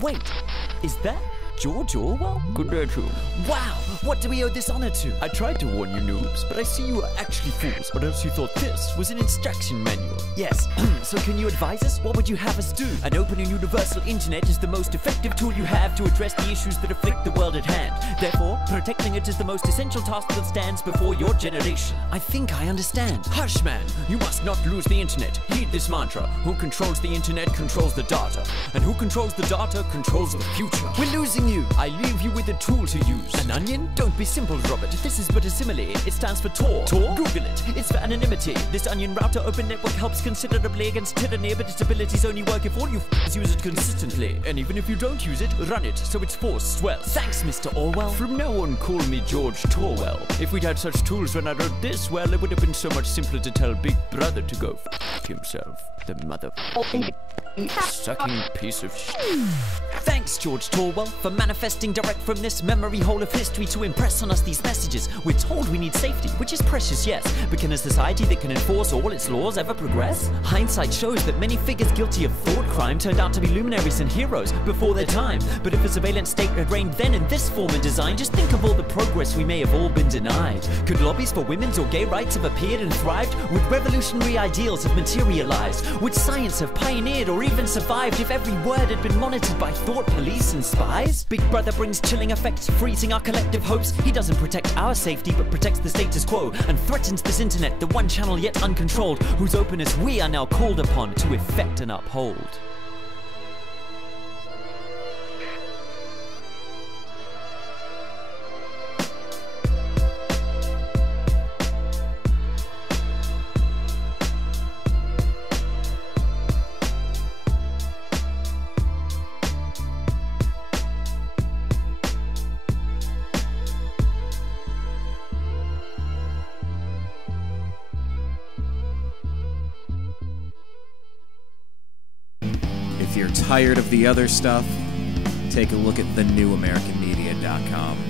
Wait, is that George Orwell? Good day to you. Wow, what do we owe this honor to? I tried to warn you noobs, but I see you are actually fools, or else you thought this was an instruction manual. Yes, so can you advise us? What would you have us do? An open and universal internet is the most effective tool you have to address the issues that afflict the world at hand. Therefore, protecting it is the most essential task that stands before your generation. I think I understand. Hush, man. You must not lose the internet. Heed this mantra. Who controls the internet controls the data. And who controls the data controls the future. We're losing you. I leave you with a tool to use. An onion? Don't be simple, Robert. This is but a simile. It stands for Tor. Tor? Google it. It's for anonymity. This onion router open network helps considerably against tyranny, but its abilities only work if all you use it consistently. And even if you don't use it, run it so its force swells. Thanks, Mr. Orwell. From now on, call me George Torwell. If we'd had such tools when I wrote this, well, it would have been so much simpler to tell Big Brother to go f*** himself. The mother... sucking piece of shit. Thanks, George Torwell, for manifesting direct from this memory hole of history to impress on us these messages. We're told we need safety, which is precious, yes, but can a society that can enforce all its laws ever progress? Hindsight shows that many figures guilty of thought crime turned out to be luminaries and heroes before their time. But if a surveillance state had reigned then in this form and design, just think of all the progress we may have all been denied. Could lobbies for women's or gay rights have appeared and thrived? Would revolutionary ideals have materialized? Would science have pioneered or even survived if every word had been monitored by thought police and spies? Big Brother brings chilling effects, freezing our collective hopes. He doesn't protect our safety, but protects the status quo and threatens this internet, the one channel yet uncontrolled, whose openness we are now called upon to effect and uphold. If you're tired of the other stuff, take a look at thenewamericanmedia.com.